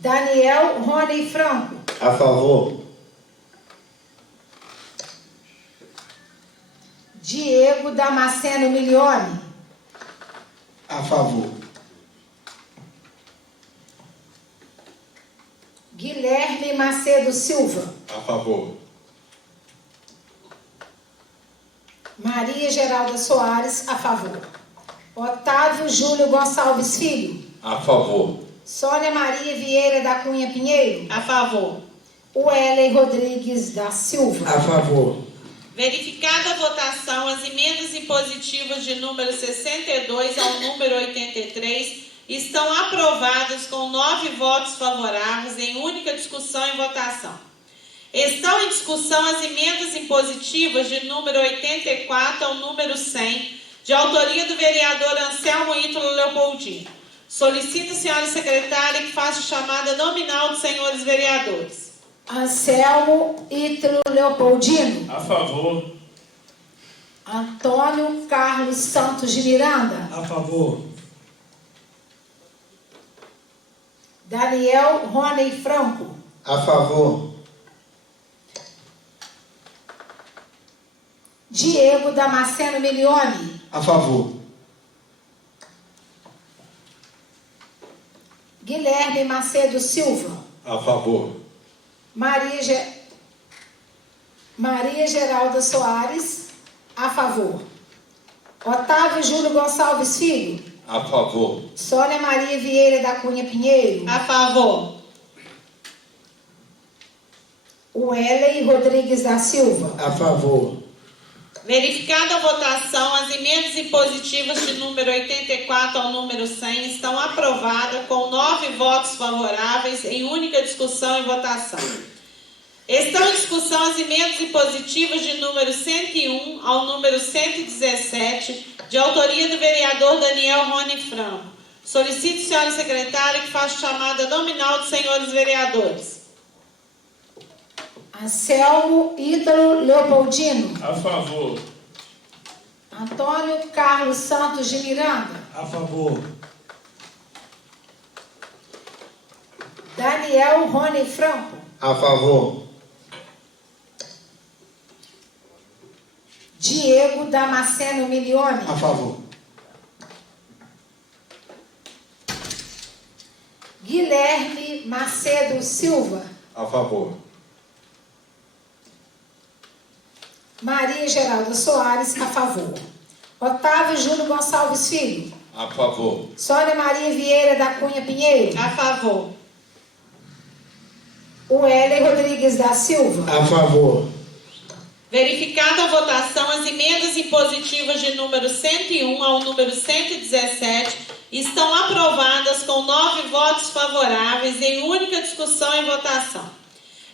Daniel Rony Franco. A favor. Diego Damasceno Milione. A favor. Guilherme Macedo Silva. A favor. Maria Geralda Soares, a favor. Otávio Júlio Gonçalves Filho. A favor. Sônia Maria Vieira da Cunha Pinheiro. A favor. Wellen Rodrigues da Silva. A favor. Verificada a votação, as emendas impositivas de número 62 ao número 83 estão aprovadas com 9 votos favoráveis em única discussão e votação. Estão em discussão as emendas impositivas de número 84 ao número 100, de autoria do vereador Anselmo Ítalo Leopoldino. Solicito a senhora secretária que faça chamada nominal dos senhores vereadores. Anselmo Ítalo Leopoldino. A favor. Antônio Carlos Santos de Miranda. A favor. Daniel Rony Franco. A favor. Diego Damasceno Milione. A favor. Guilherme Macedo Silva. A favor. Maria Geralda Soares, a favor. Otávio Júlio Gonçalves Filho. A favor. Sônia Maria Vieira da Cunha Pinheiro. A favor. Wellen Rodrigues da Silva. A favor. Verificada a votação, as emendas impositivas de número 84 ao número 100 estão aprovadas com 9 votos favoráveis em única discussão e votação. Estão em discussão as emendas impositivas de número 101 ao número 117, de autoria do vereador Daniel Rony Franco. Solicito, senhora secretária, que faça chamada nominal dos senhores vereadores. Anselmo Ítalo Leopoldino. A favor. Antônio Carlos Santos de Miranda. A favor. Daniel Rony Franco. A favor. Diego Damasceno Milione. A favor. Guilherme Macedo Silva. A favor. Maria Geralda Soares, a favor. Otávio Júlio Gonçalves Filho. A favor. Sônia Maria Vieira da Cunha Pinheiro. A favor. Wellen Rodrigues da Silva. A favor. Verificada a votação, as emendas impositivas de número 101 ao número 117 estão aprovadas com 9 votos favoráveis em única discussão e votação.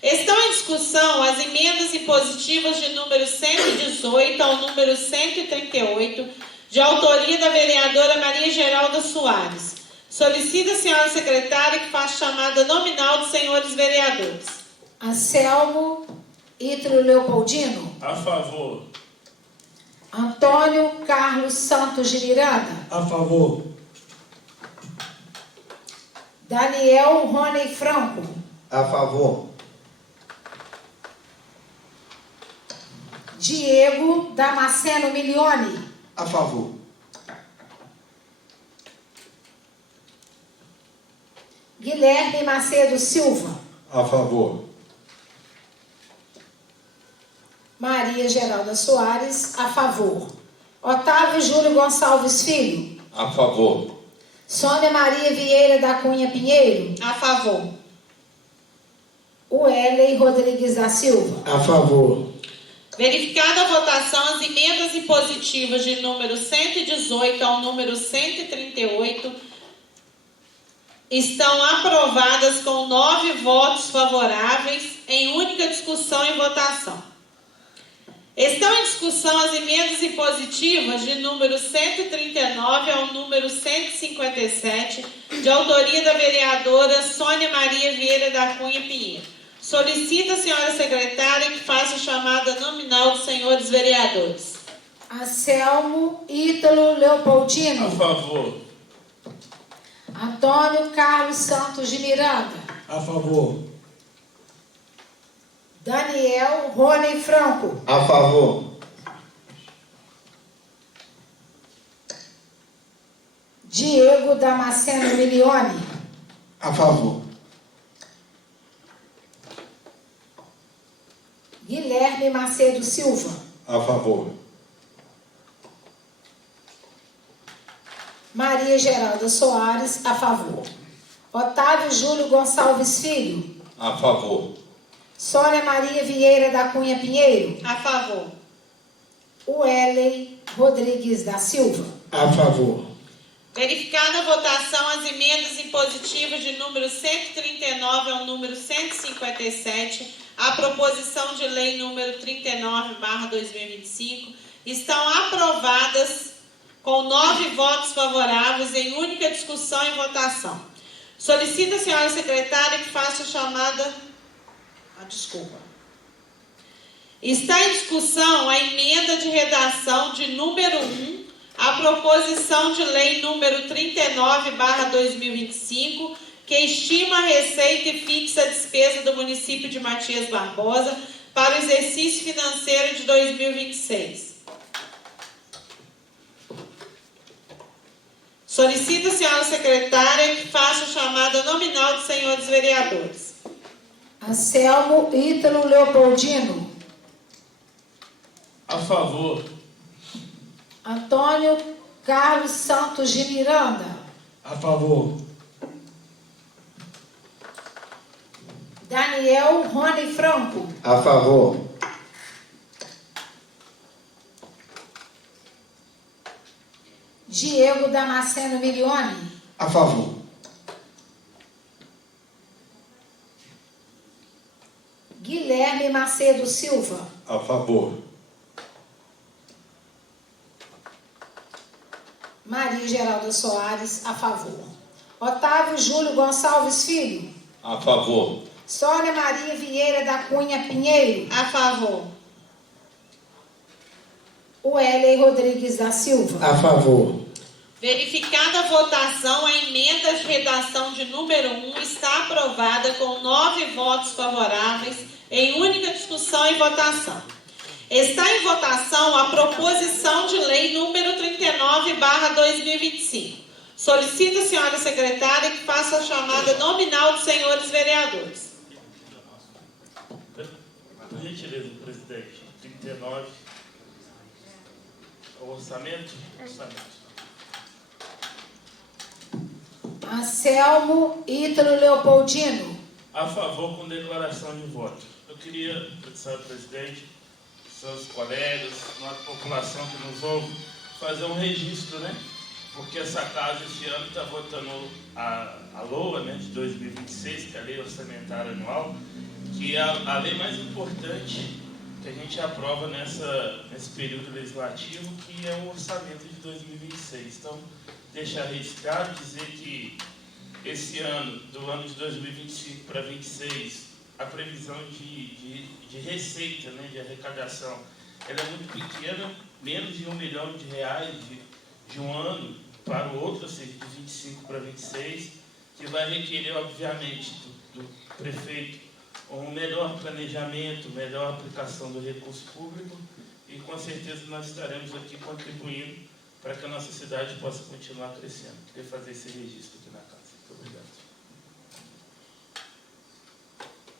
Estão em discussão as emendas impositivas de número 118 ao número 138, de autoria da vereadora Maria Geralda Soares. Solicito a senhora secretária que faça chamada nominal dos senhores vereadores. Anselmo Ítalo Leopoldino. A favor. Antônio Carlos Santos de Miranda. A favor. Daniel Rony Franco. A favor. Diego Damasceno Milione. A favor. Guilherme Macedo Silva. A favor. Maria Geralda Soares, a favor. Otávio Júlio Gonçalves Filho. A favor. Sônia Maria Vieira da Cunha Pinheiro. A favor. Wellen Rodrigues da Silva. A favor. Verificada a votação, as emendas impositivas de número 118 ao número 138 estão aprovadas com 9 votos favoráveis em única discussão e votação. Estão em discussão as emendas impositivas de número 139 ao número 157, de autoria da vereadora Sônia Maria Vieira da Cunha Pinheiro. Solicito a senhora secretária que faça a chamada nominal dos senhores vereadores. Anselmo Ítalo Leopoldino. A favor. Antônio Carlos Santos de Miranda. A favor. Daniel Rony Franco. A favor. Diego Damasceno Milione. A favor. Guilherme Macedo Silva. A favor. Maria Geralda Soares, a favor. Otávio Júlio Gonçalves Filho. A favor. Sônia Maria Vieira da Cunha Pinheiro. A favor. Uellen Rodrigues da Silva. A favor. Verificada a votação, as emendas impositivas de número 139 ao número 157, a proposição de lei número 39/2025, estão aprovadas com 9 votos favoráveis em única discussão e votação. Solicito a senhora secretária que faça a chamada... Está em discussão a emenda de redação de número 1, a proposição de lei número 39/2025, que estima a receita e fixa a despesa do município de Matias Barbosa para o exercício financeiro de 2026. Solicito a senhora secretária que faça a chamada nominal dos senhores vereadores. Anselmo Ítalo Leopoldino. A favor. Antônio Carlos Santos de Miranda. A favor. Daniel Rony Franco. A favor. Diego Damasceno Milione. A favor. Guilherme Macedo Silva. A favor. Maria Geralda Soares, a favor. Otávio Júlio Gonçalves Filho. A favor. Sônia Maria Vieira da Cunha Pinheiro. A favor. Uellen Rodrigues da Silva. A favor. Verificada a votação, a emenda de redação de número 1 está aprovada com 9 votos favoráveis em única discussão e votação. Está em votação a proposição de lei número 39/2025. Solicito a senhora secretária que faça a chamada nominal dos senhores vereadores. Por gentileza, presidente. 39. O orçamento? Orçamento. Anselmo Ítalo Leopoldino. A favor com declaração de voto. Eu queria, senhor presidente, seus colegas, nossa população que nos ouve, fazer um registro, né? Porque essa casa esse ano está votando a LOA, né, de 2026, que é a Lei Orçamentária Anual, que é a lei mais importante que a gente aprova nesse período legislativo, que é o orçamento de 2026. Então, deixar registrado, dizer que esse ano, do ano de 2025 para 2026, a previsão de receita, né, de arrecadação, ela é muito pequena, menos de R$1 milhão de um ano para o outro, ou seja, de 25 para 26, que vai requerer, obviamente, do prefeito um melhor planejamento, melhor aplicação do recurso público, e com certeza nós estaremos aqui contribuindo para que a nossa cidade possa continuar crescendo. Queria fazer esse registro aqui na casa. Muito obrigado.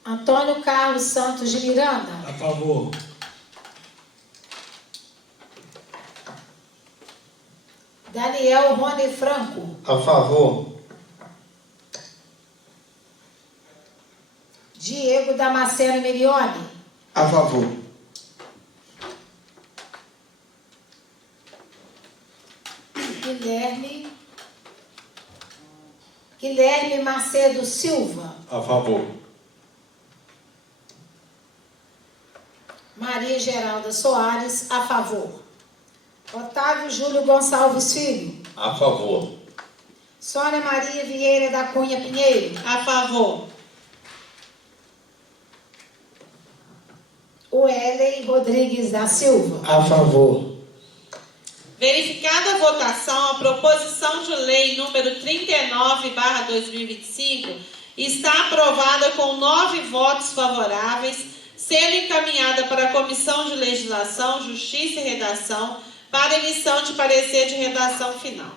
Antônio Carlos Santos de Miranda. A favor. Daniel Rony Franco. A favor. Diego Damasceno Milione. A favor. Guilherme Macedo Silva. A favor. Maria Geralda Soares, a favor. Otávio Júlio Gonçalves Filho. A favor. Sônia Maria Vieira da Cunha Pinheiro. A favor. Uellen Rodrigues da Silva. A favor. Verificada a votação, a proposição de lei número 39/2025 está aprovada com 9 votos favoráveis, sendo encaminhada para a Comissão de Legislação, Justiça e Redação para emissão de parecer de redação final.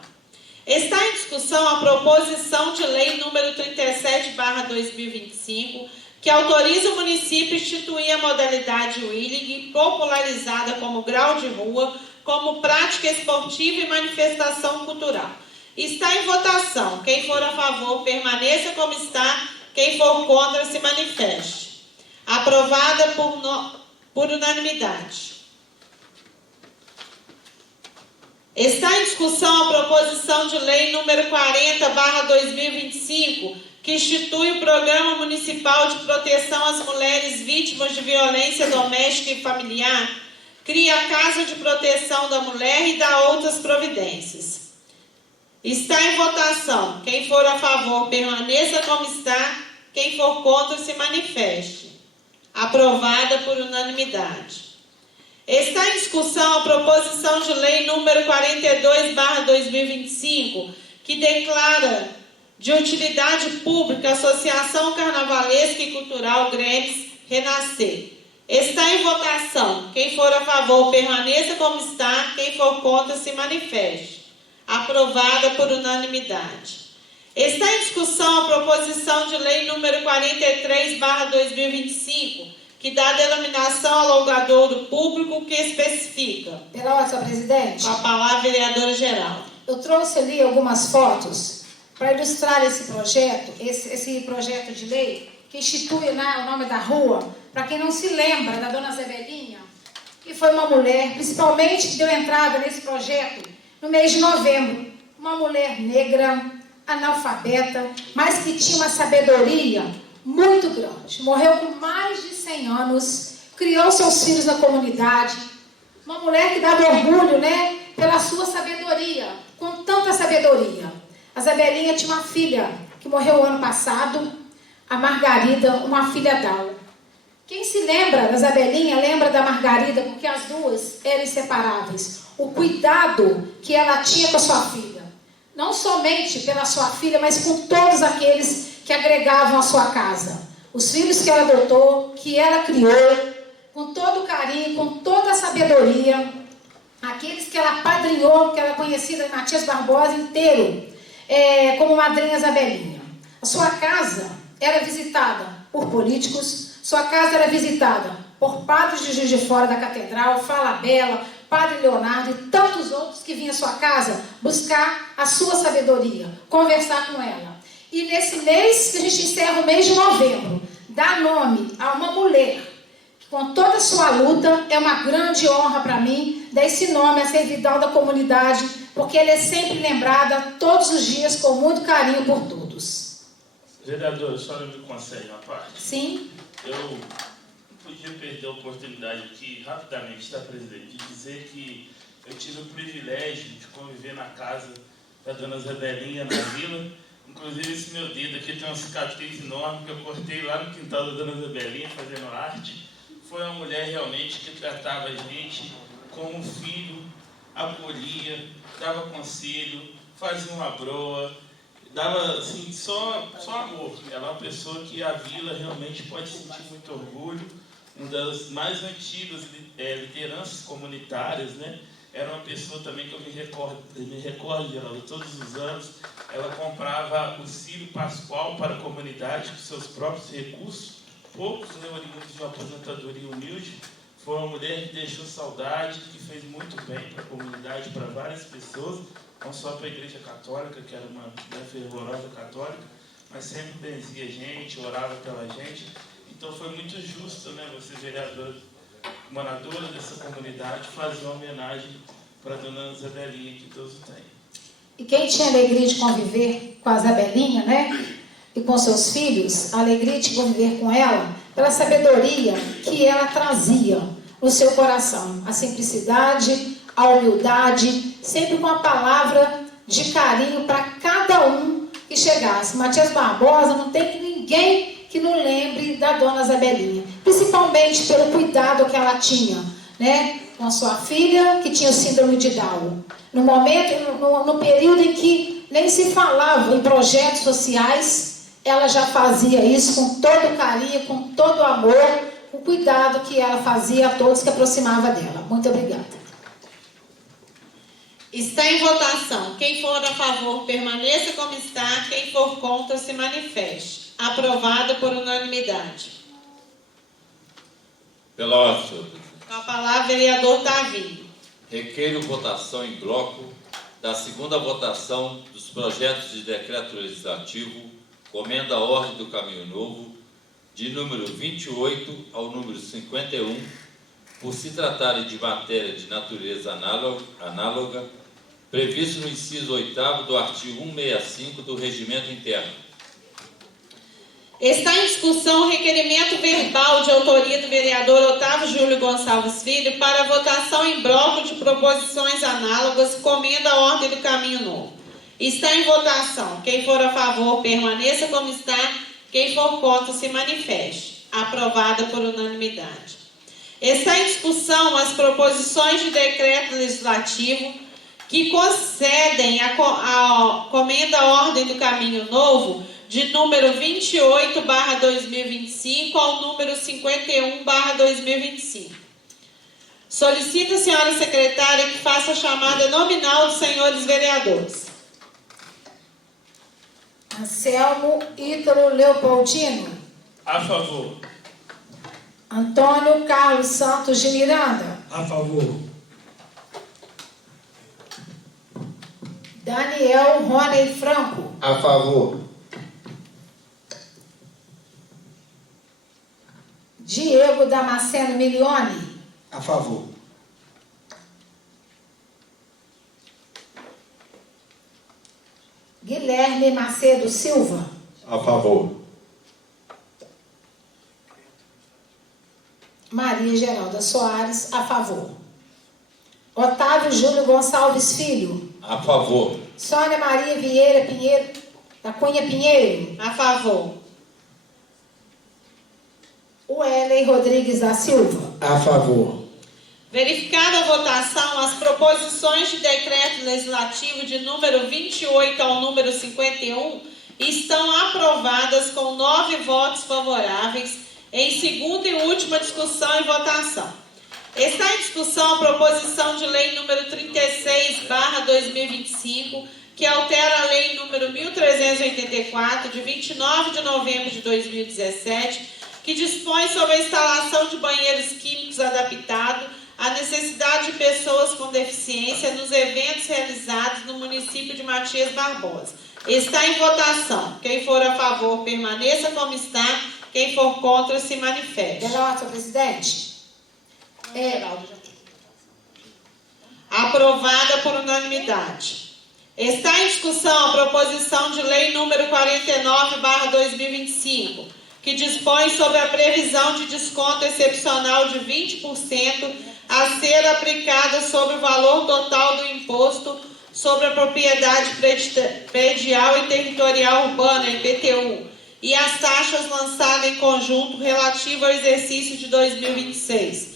Está em discussão a proposição de lei número 37/2025, que autoriza o município a instituir a modalidade Wheeling, popularizada como grau de rua, como prática esportiva e manifestação cultural. Está em votação. Quem for a favor, permaneça como está. Quem for contra, se manifeste. Aprovada por unanimidade. Está em discussão a proposição de lei número 40/2025, que institui o Programa Municipal de Proteção às Mulheres Vítimas de Violência Doméstica e Familiar, cria a Casa de Proteção da Mulher e dá outras providências. Está em votação. Quem for a favor, permaneça como está. Quem for contra, se manifeste. Aprovada por unanimidade. Está em discussão a proposição de lei número 42/2025, que declara de utilidade pública a Associação Carnavalesca e Cultural Grêmios Renascer. Está em votação. Quem for a favor, permaneça como está. Quem for contra, se manifeste. Aprovada por unanimidade. Está em discussão a proposição de lei número 43/2025, que dá a denominação ao alugadouro público, que especifica. Pela ordem, senhor presidente. Com a palavra, vereadora Geralda. Eu trouxe ali algumas fotos para ilustrar esse projeto de lei, que institui o nome da rua, para quem não se lembra da dona Zebelinha, que foi uma mulher, principalmente, que deu entrada nesse projeto no mês de novembro. Uma mulher negra, analfabeta, mas que tinha uma sabedoria muito grande. Morreu com mais de 100 anos, criou seus filhos na comunidade. Uma mulher que dava orgulho, né, pela sua sabedoria, com tanta sabedoria. A Zabelinha tinha uma filha que morreu ano passado, a Margarida, uma filha dela. Quem se lembra da Zabelinha, lembra da Margarida, porque as duas eram inseparáveis. O cuidado que ela tinha com a sua filha. Não somente pela sua filha, mas com todos aqueles que agregavam a sua casa. Os filhos que ela adotou, que ela criou, com todo carinho, com toda a sabedoria. Aqueles que ela padrinhou, que ela é conhecida em Matias Barbosa inteiro, como madrinha Zabelinha. A sua casa era visitada por políticos, sua casa era visitada por padres de Juiz de Fora da Catedral, Falabella, Padre Leonardo e tantos outros que vinham à sua casa buscar a sua sabedoria, conversar com ela. E nesse mês, que a gente encerra o mês de novembro, dá nome a uma mulher que, com toda a sua luta, é uma grande honra para mim dar esse nome a servidão da comunidade, porque ela é sempre lembrada todos os dias com muito carinho por todos. Vereadora, a senhora me concede uma parte? Sim. Eu não podia perder a oportunidade aqui, rapidamente, tá, presidente, de dizer que eu tive o privilégio de conviver na casa da dona Zabelinha, na vila. Inclusive, esse meu dedo aqui tem uma cicatriz enorme que eu cortei lá no quintal da dona Zabelinha, fazendo arte. Foi uma mulher realmente que tratava a gente como um filho, acolhia, dava conselho, fazia uma broa, dava assim, só amor. Ela é uma pessoa que a vila realmente pode sentir muito orgulho. Uma das mais antigas lideranças comunitárias, né? Era uma pessoa também que eu me recordo dela, todos os anos ela comprava o Círio Pascoal para a comunidade com seus próprios recursos, poucos, né, oriundos de uma aposentadoria humilde. Foi uma mulher que deixou saudade, que fez muito bem para a comunidade, para várias pessoas, não só para a Igreja Católica, que era uma fervorosa católica, mas sempre benzia a gente, orava pela gente. Então foi muito justo, né, você, vereadora, moradora dessa comunidade, fazer uma homenagem para a dona Zabelinha, que Deus o tenha. E quem tinha alegria de conviver com a Zabelinha, né? E com seus filhos, a alegria de conviver com ela, pela sabedoria que ela trazia no seu coração. A simplicidade, a humildade, sempre com a palavra de carinho para cada um que chegasse. Matias Barbosa não tem ninguém que não lembre da dona Zabelinha, principalmente pelo cuidado que ela tinha, né, com a sua filha, que tinha o síndrome de Down. No período em que nem se falava em projetos sociais, ela já fazia isso com todo carinho, com todo amor, o cuidado que ela fazia a todos que aproximava dela. Muito obrigada. Está em votação. Quem for a favor, permaneça como está. Quem for contra, se manifeste. Aprovado por unanimidade. Pela ordem, senhor presidente. Com a palavra, vereador Tavinho. Requeiro votação em bloco da segunda votação dos projetos de decreto legislativo, comenda a ordem do Caminho Novo, de número 28 ao número 51, por se tratarem de matéria de natureza análoga, previsto no inciso 8º do artigo 165 do Regimento Interno. Está em discussão o requerimento verbal de autoria do vereador Otávio Júlio Gonçalves Filho para votação em bloco de proposições análogas, comenda a ordem do Caminho Novo. Está em votação. Quem for a favor, permaneça como está. Quem for contra, se manifeste. Aprovada por unanimidade. Está em discussão as proposições de decreto legislativo que concedem a comenda à ordem do Caminho Novo de número 28/2025 ao número 51/2025. Solicito a senhora secretária que faça a chamada nominal dos senhores vereadores. Anselmo Ítalo Leopoldino. A favor. Antônio Carlos Santos de Miranda. A favor. Daniel Rony Franco. A favor. Diego Damasceno Milione. A favor. Guilherme Macedo Silva. A favor. Maria Geralda Soares, a favor. Otávio Júlio Gonçalves Filho. A favor. Sônia Maria Vieira Pinheiro, da Cunha Pinheiro. A favor. Wellen Rodrigues da Silva. A favor. Verificada a votação, as proposições de decreto legislativo de número 28 ao número 51 estão aprovadas com 9 votos favoráveis em segunda e última discussão e votação. Está em discussão a proposição de lei número 36/2025, que altera a lei número 1384, de 29 de novembro de 2017, que dispõe sobre a instalação de banheiros químicos adaptados à necessidade de pessoas com deficiência nos eventos realizados no município de Matias Barbosa. Está em votação. Quem for a favor, permaneça como está. Quem for contra, se manifeste. Pela ordem, senhor presidente. Aprovada por unanimidade. Está em discussão a proposição de lei número 49/2025, que dispõe sobre a previsão de desconto excepcional de 20% a ser aplicada sobre o valor total do imposto sobre a propriedade predial e territorial urbana, IPTU, e as taxas lançadas em conjunto relativo ao exercício de 2026.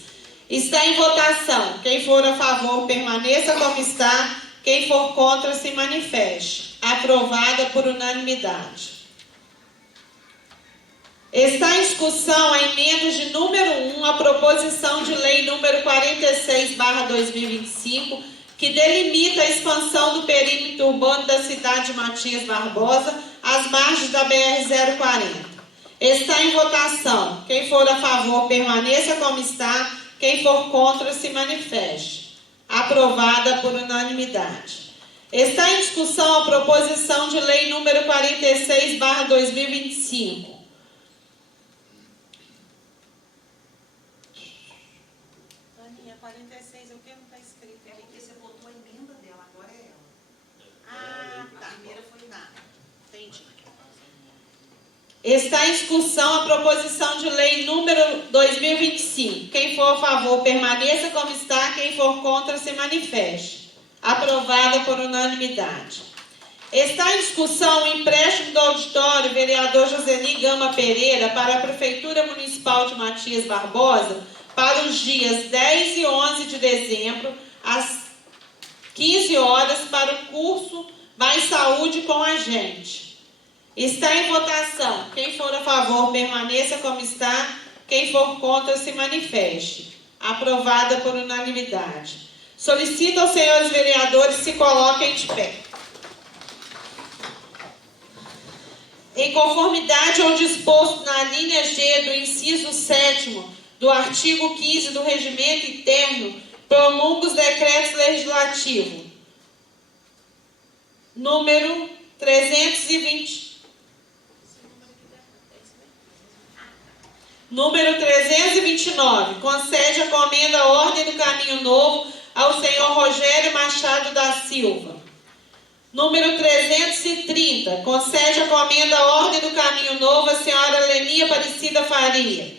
Está em votação. Quem for a favor, permaneça como está. Quem for contra, se manifeste. Aprovada por unanimidade. Está em discussão a emenda de número 1 à proposição de lei número 46/2025, que delimita a expansão do perímetro urbano da cidade de Matias Barbosa às margens da BR-040. Está em votação. Quem for a favor, permaneça como está. Quem for contra, se manifeste. Aprovada por unanimidade. Está em discussão a proposição de lei número 46/2025. Aninha, 46 é o que não está escrito aqui? Porque você botou a emenda dela, agora é ela. Ah, tá. A primeira foi nada. Entendi. Está em discussão a proposição de lei número 2025. Quem for a favor, permaneça como está. Quem for contra, se manifeste. Aprovada por unanimidade. Está em discussão o empréstimo do auditório vereador Joseni Gama Pereira para a Prefeitura Municipal de Matias Barbosa para os dias 10 e 11 de dezembro, às 15 horas, para o curso Mais Saúde com a Gente. Está em votação. Quem for a favor, permaneça como está. Quem for contra, se manifeste. Aprovada por unanimidade. Solicito aos senhores vereadores se coloquem de pé. Em conformidade ao disposto na linha G do inciso 7º do artigo 15 do Regimento Interno, promulgo os decretos legislativos. Número 320. Número 329. Concede a comenda Ordem do Caminho Novo ao senhor Rogério Machado da Silva. Número 330. Concede a comenda Ordem do Caminho Novo à senhora Leni Aparecida Faria.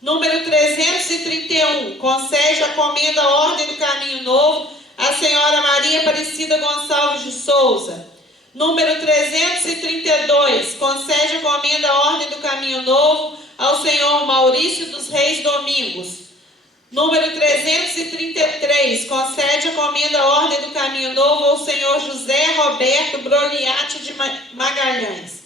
Número 331. Concede a comenda Ordem do Caminho Novo à senhora Maria Aparecida Gonçalves de Souza. Número 332. Concede a comenda Ordem do Caminho Novo ao senhor Maurício dos Reis Domingos. Número 333. Concede a comenda Ordem do Caminho Novo ao senhor José Roberto Broliatti de Magalhães.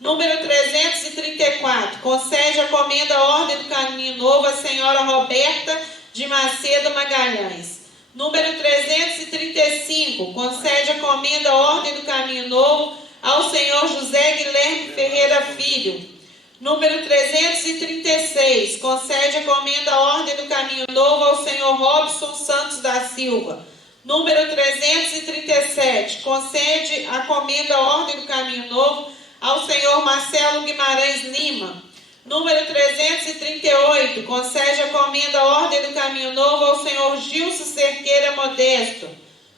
Número 334. Concede a comenda Ordem do Caminho Novo à senhora Roberta de Macedo Magalhães. Número 335. Concede a comenda Ordem do Caminho Novo ao senhor José Guilherme Ferreira Filho. Número 336. Concede a comenda Ordem do Caminho Novo ao senhor Robson Santos da Silva. Número 337. Concede a comenda Ordem do Caminho Novo ao senhor Marcelo Guimarães Lima. Número 338. Concede a comenda Ordem do Caminho Novo ao senhor Gilson Cerqueira Modesto.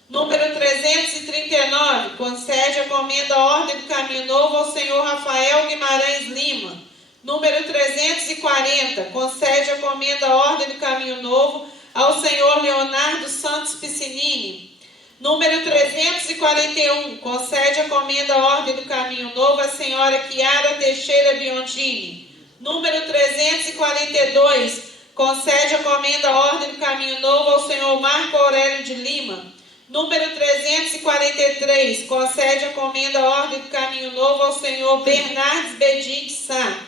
Número 339. Concede a comenda Ordem do Caminho Novo ao senhor Rafael Guimarães Lima. Número 340. Concede a comenda Ordem do Caminho Novo ao senhor Leonardo Santos Piscinini. Número 341. Concede a comenda Ordem do Caminho Novo à senhora Chiara Teixeira Biondini. Número 342. Concede a comenda Ordem do Caminho Novo ao senhor Marco Aurélio de Lima. Número 343. Concede a comenda Ordem do Caminho Novo ao senhor Bernardes Bedin de Sá.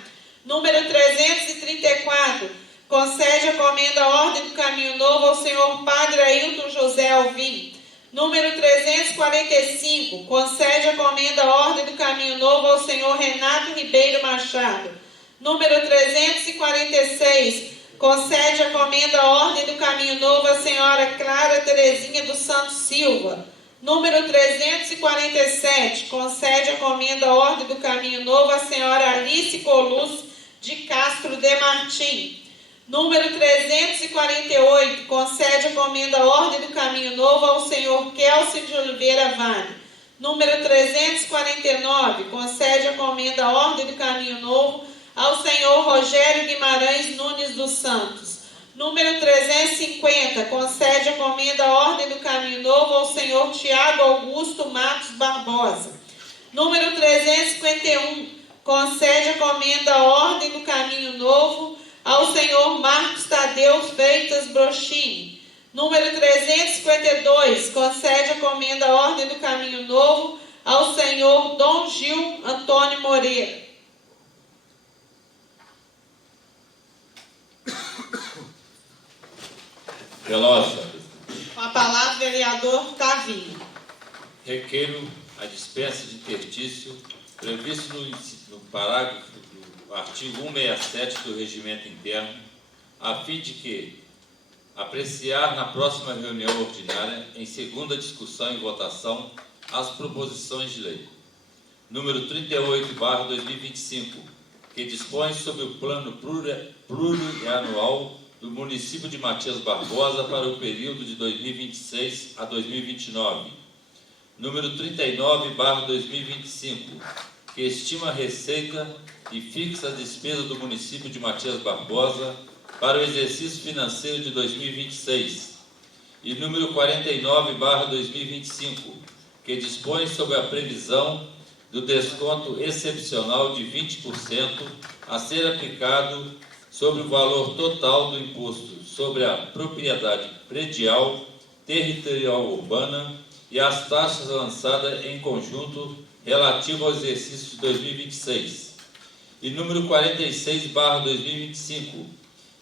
Número 334. Concede a comenda Ordem do Caminho Novo ao senhor Padre Ailton José Alvim. Número 345. Concede a comenda Ordem do Caminho Novo ao senhor Renato Ribeiro Machado. Número 346. Concede a comenda Ordem do Caminho Novo à senhora Clara Terezinha dos Santos Silva. Número 347. Concede a comenda Ordem do Caminho Novo à senhora Alice Colus de Castro de Martim. Número 348. Concede a comenda Ordem do Caminho Novo ao senhor Kelsen de Oliveira Vale. Número 349. Concede a comenda Ordem do Caminho Novo ao senhor Rogério Guimarães Nunes dos Santos. Número 350. Concede a comenda Ordem do Caminho Novo ao senhor Tiago Augusto Matos Barbosa. Número 351. Concede a comenda Ordem do Caminho Novo ao senhor Marcos Tadeu Freitas Brochini. Número 352. Concede a comenda Ordem do Caminho Novo ao senhor Dom Gil Antônio Moreira. Velosa. Com a palavra, vereador Tavinho. Requeiro a dispensa de interstício previsto no parágrafo do artigo 167 do Regimento Interno, a fim de que apreciar na próxima reunião ordinária, em segunda discussão e votação, as proposições de lei. Número 38/2025, que dispõe sobre o plano plurianual do município de Matias Barbosa para o período de 2026 a 2029. Número 39/2025, que estima a receita e fixa a despesa do município de Matias Barbosa para o exercício financeiro de 2026. E número 49/2025, que dispõe sobre a previsão do desconto excepcional de 20% a ser aplicado sobre o valor total do imposto sobre a propriedade predial, territorial urbana e as taxas lançadas em conjunto relativo ao exercício de 2026, e número 46/2025,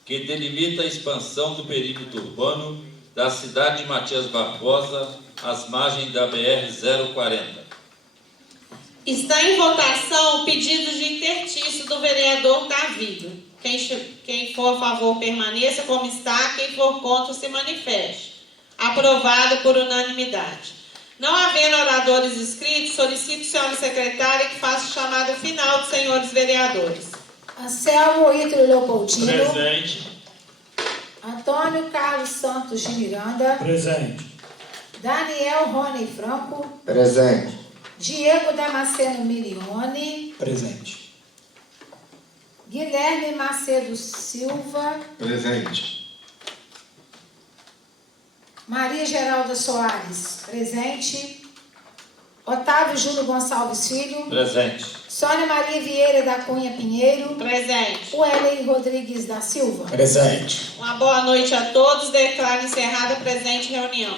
que delimita a expansão do perímetro urbano da cidade de Matias Barbosa, às margens da BR-040. Está em votação o pedido de intertício do vereador Davídio. Quem for a favor permaneça como está, quem for contra se manifeste. Aprovado por unanimidade. Não havendo oradores inscritos, solicito, senhora secretária, que faça o chamado final dos senhores vereadores. Anselmo Ítalo Leopoldino. Presente. Antônio Carlos Santos de Miranda. Presente. Daniel Rony Franco. Presente. Diego Damasceno Milione. Presente. Guilherme Macedo Silva. Presente. Maria Geralda Soares, presente. Otávio Júlio Gonçalves Filho. Presente. Sônia Maria Vieira da Cunha Pinheiro. Presente. Welley Rodrigues da Silva. Presente. Uma boa noite a todos. Declaro encerrada a presente reunião.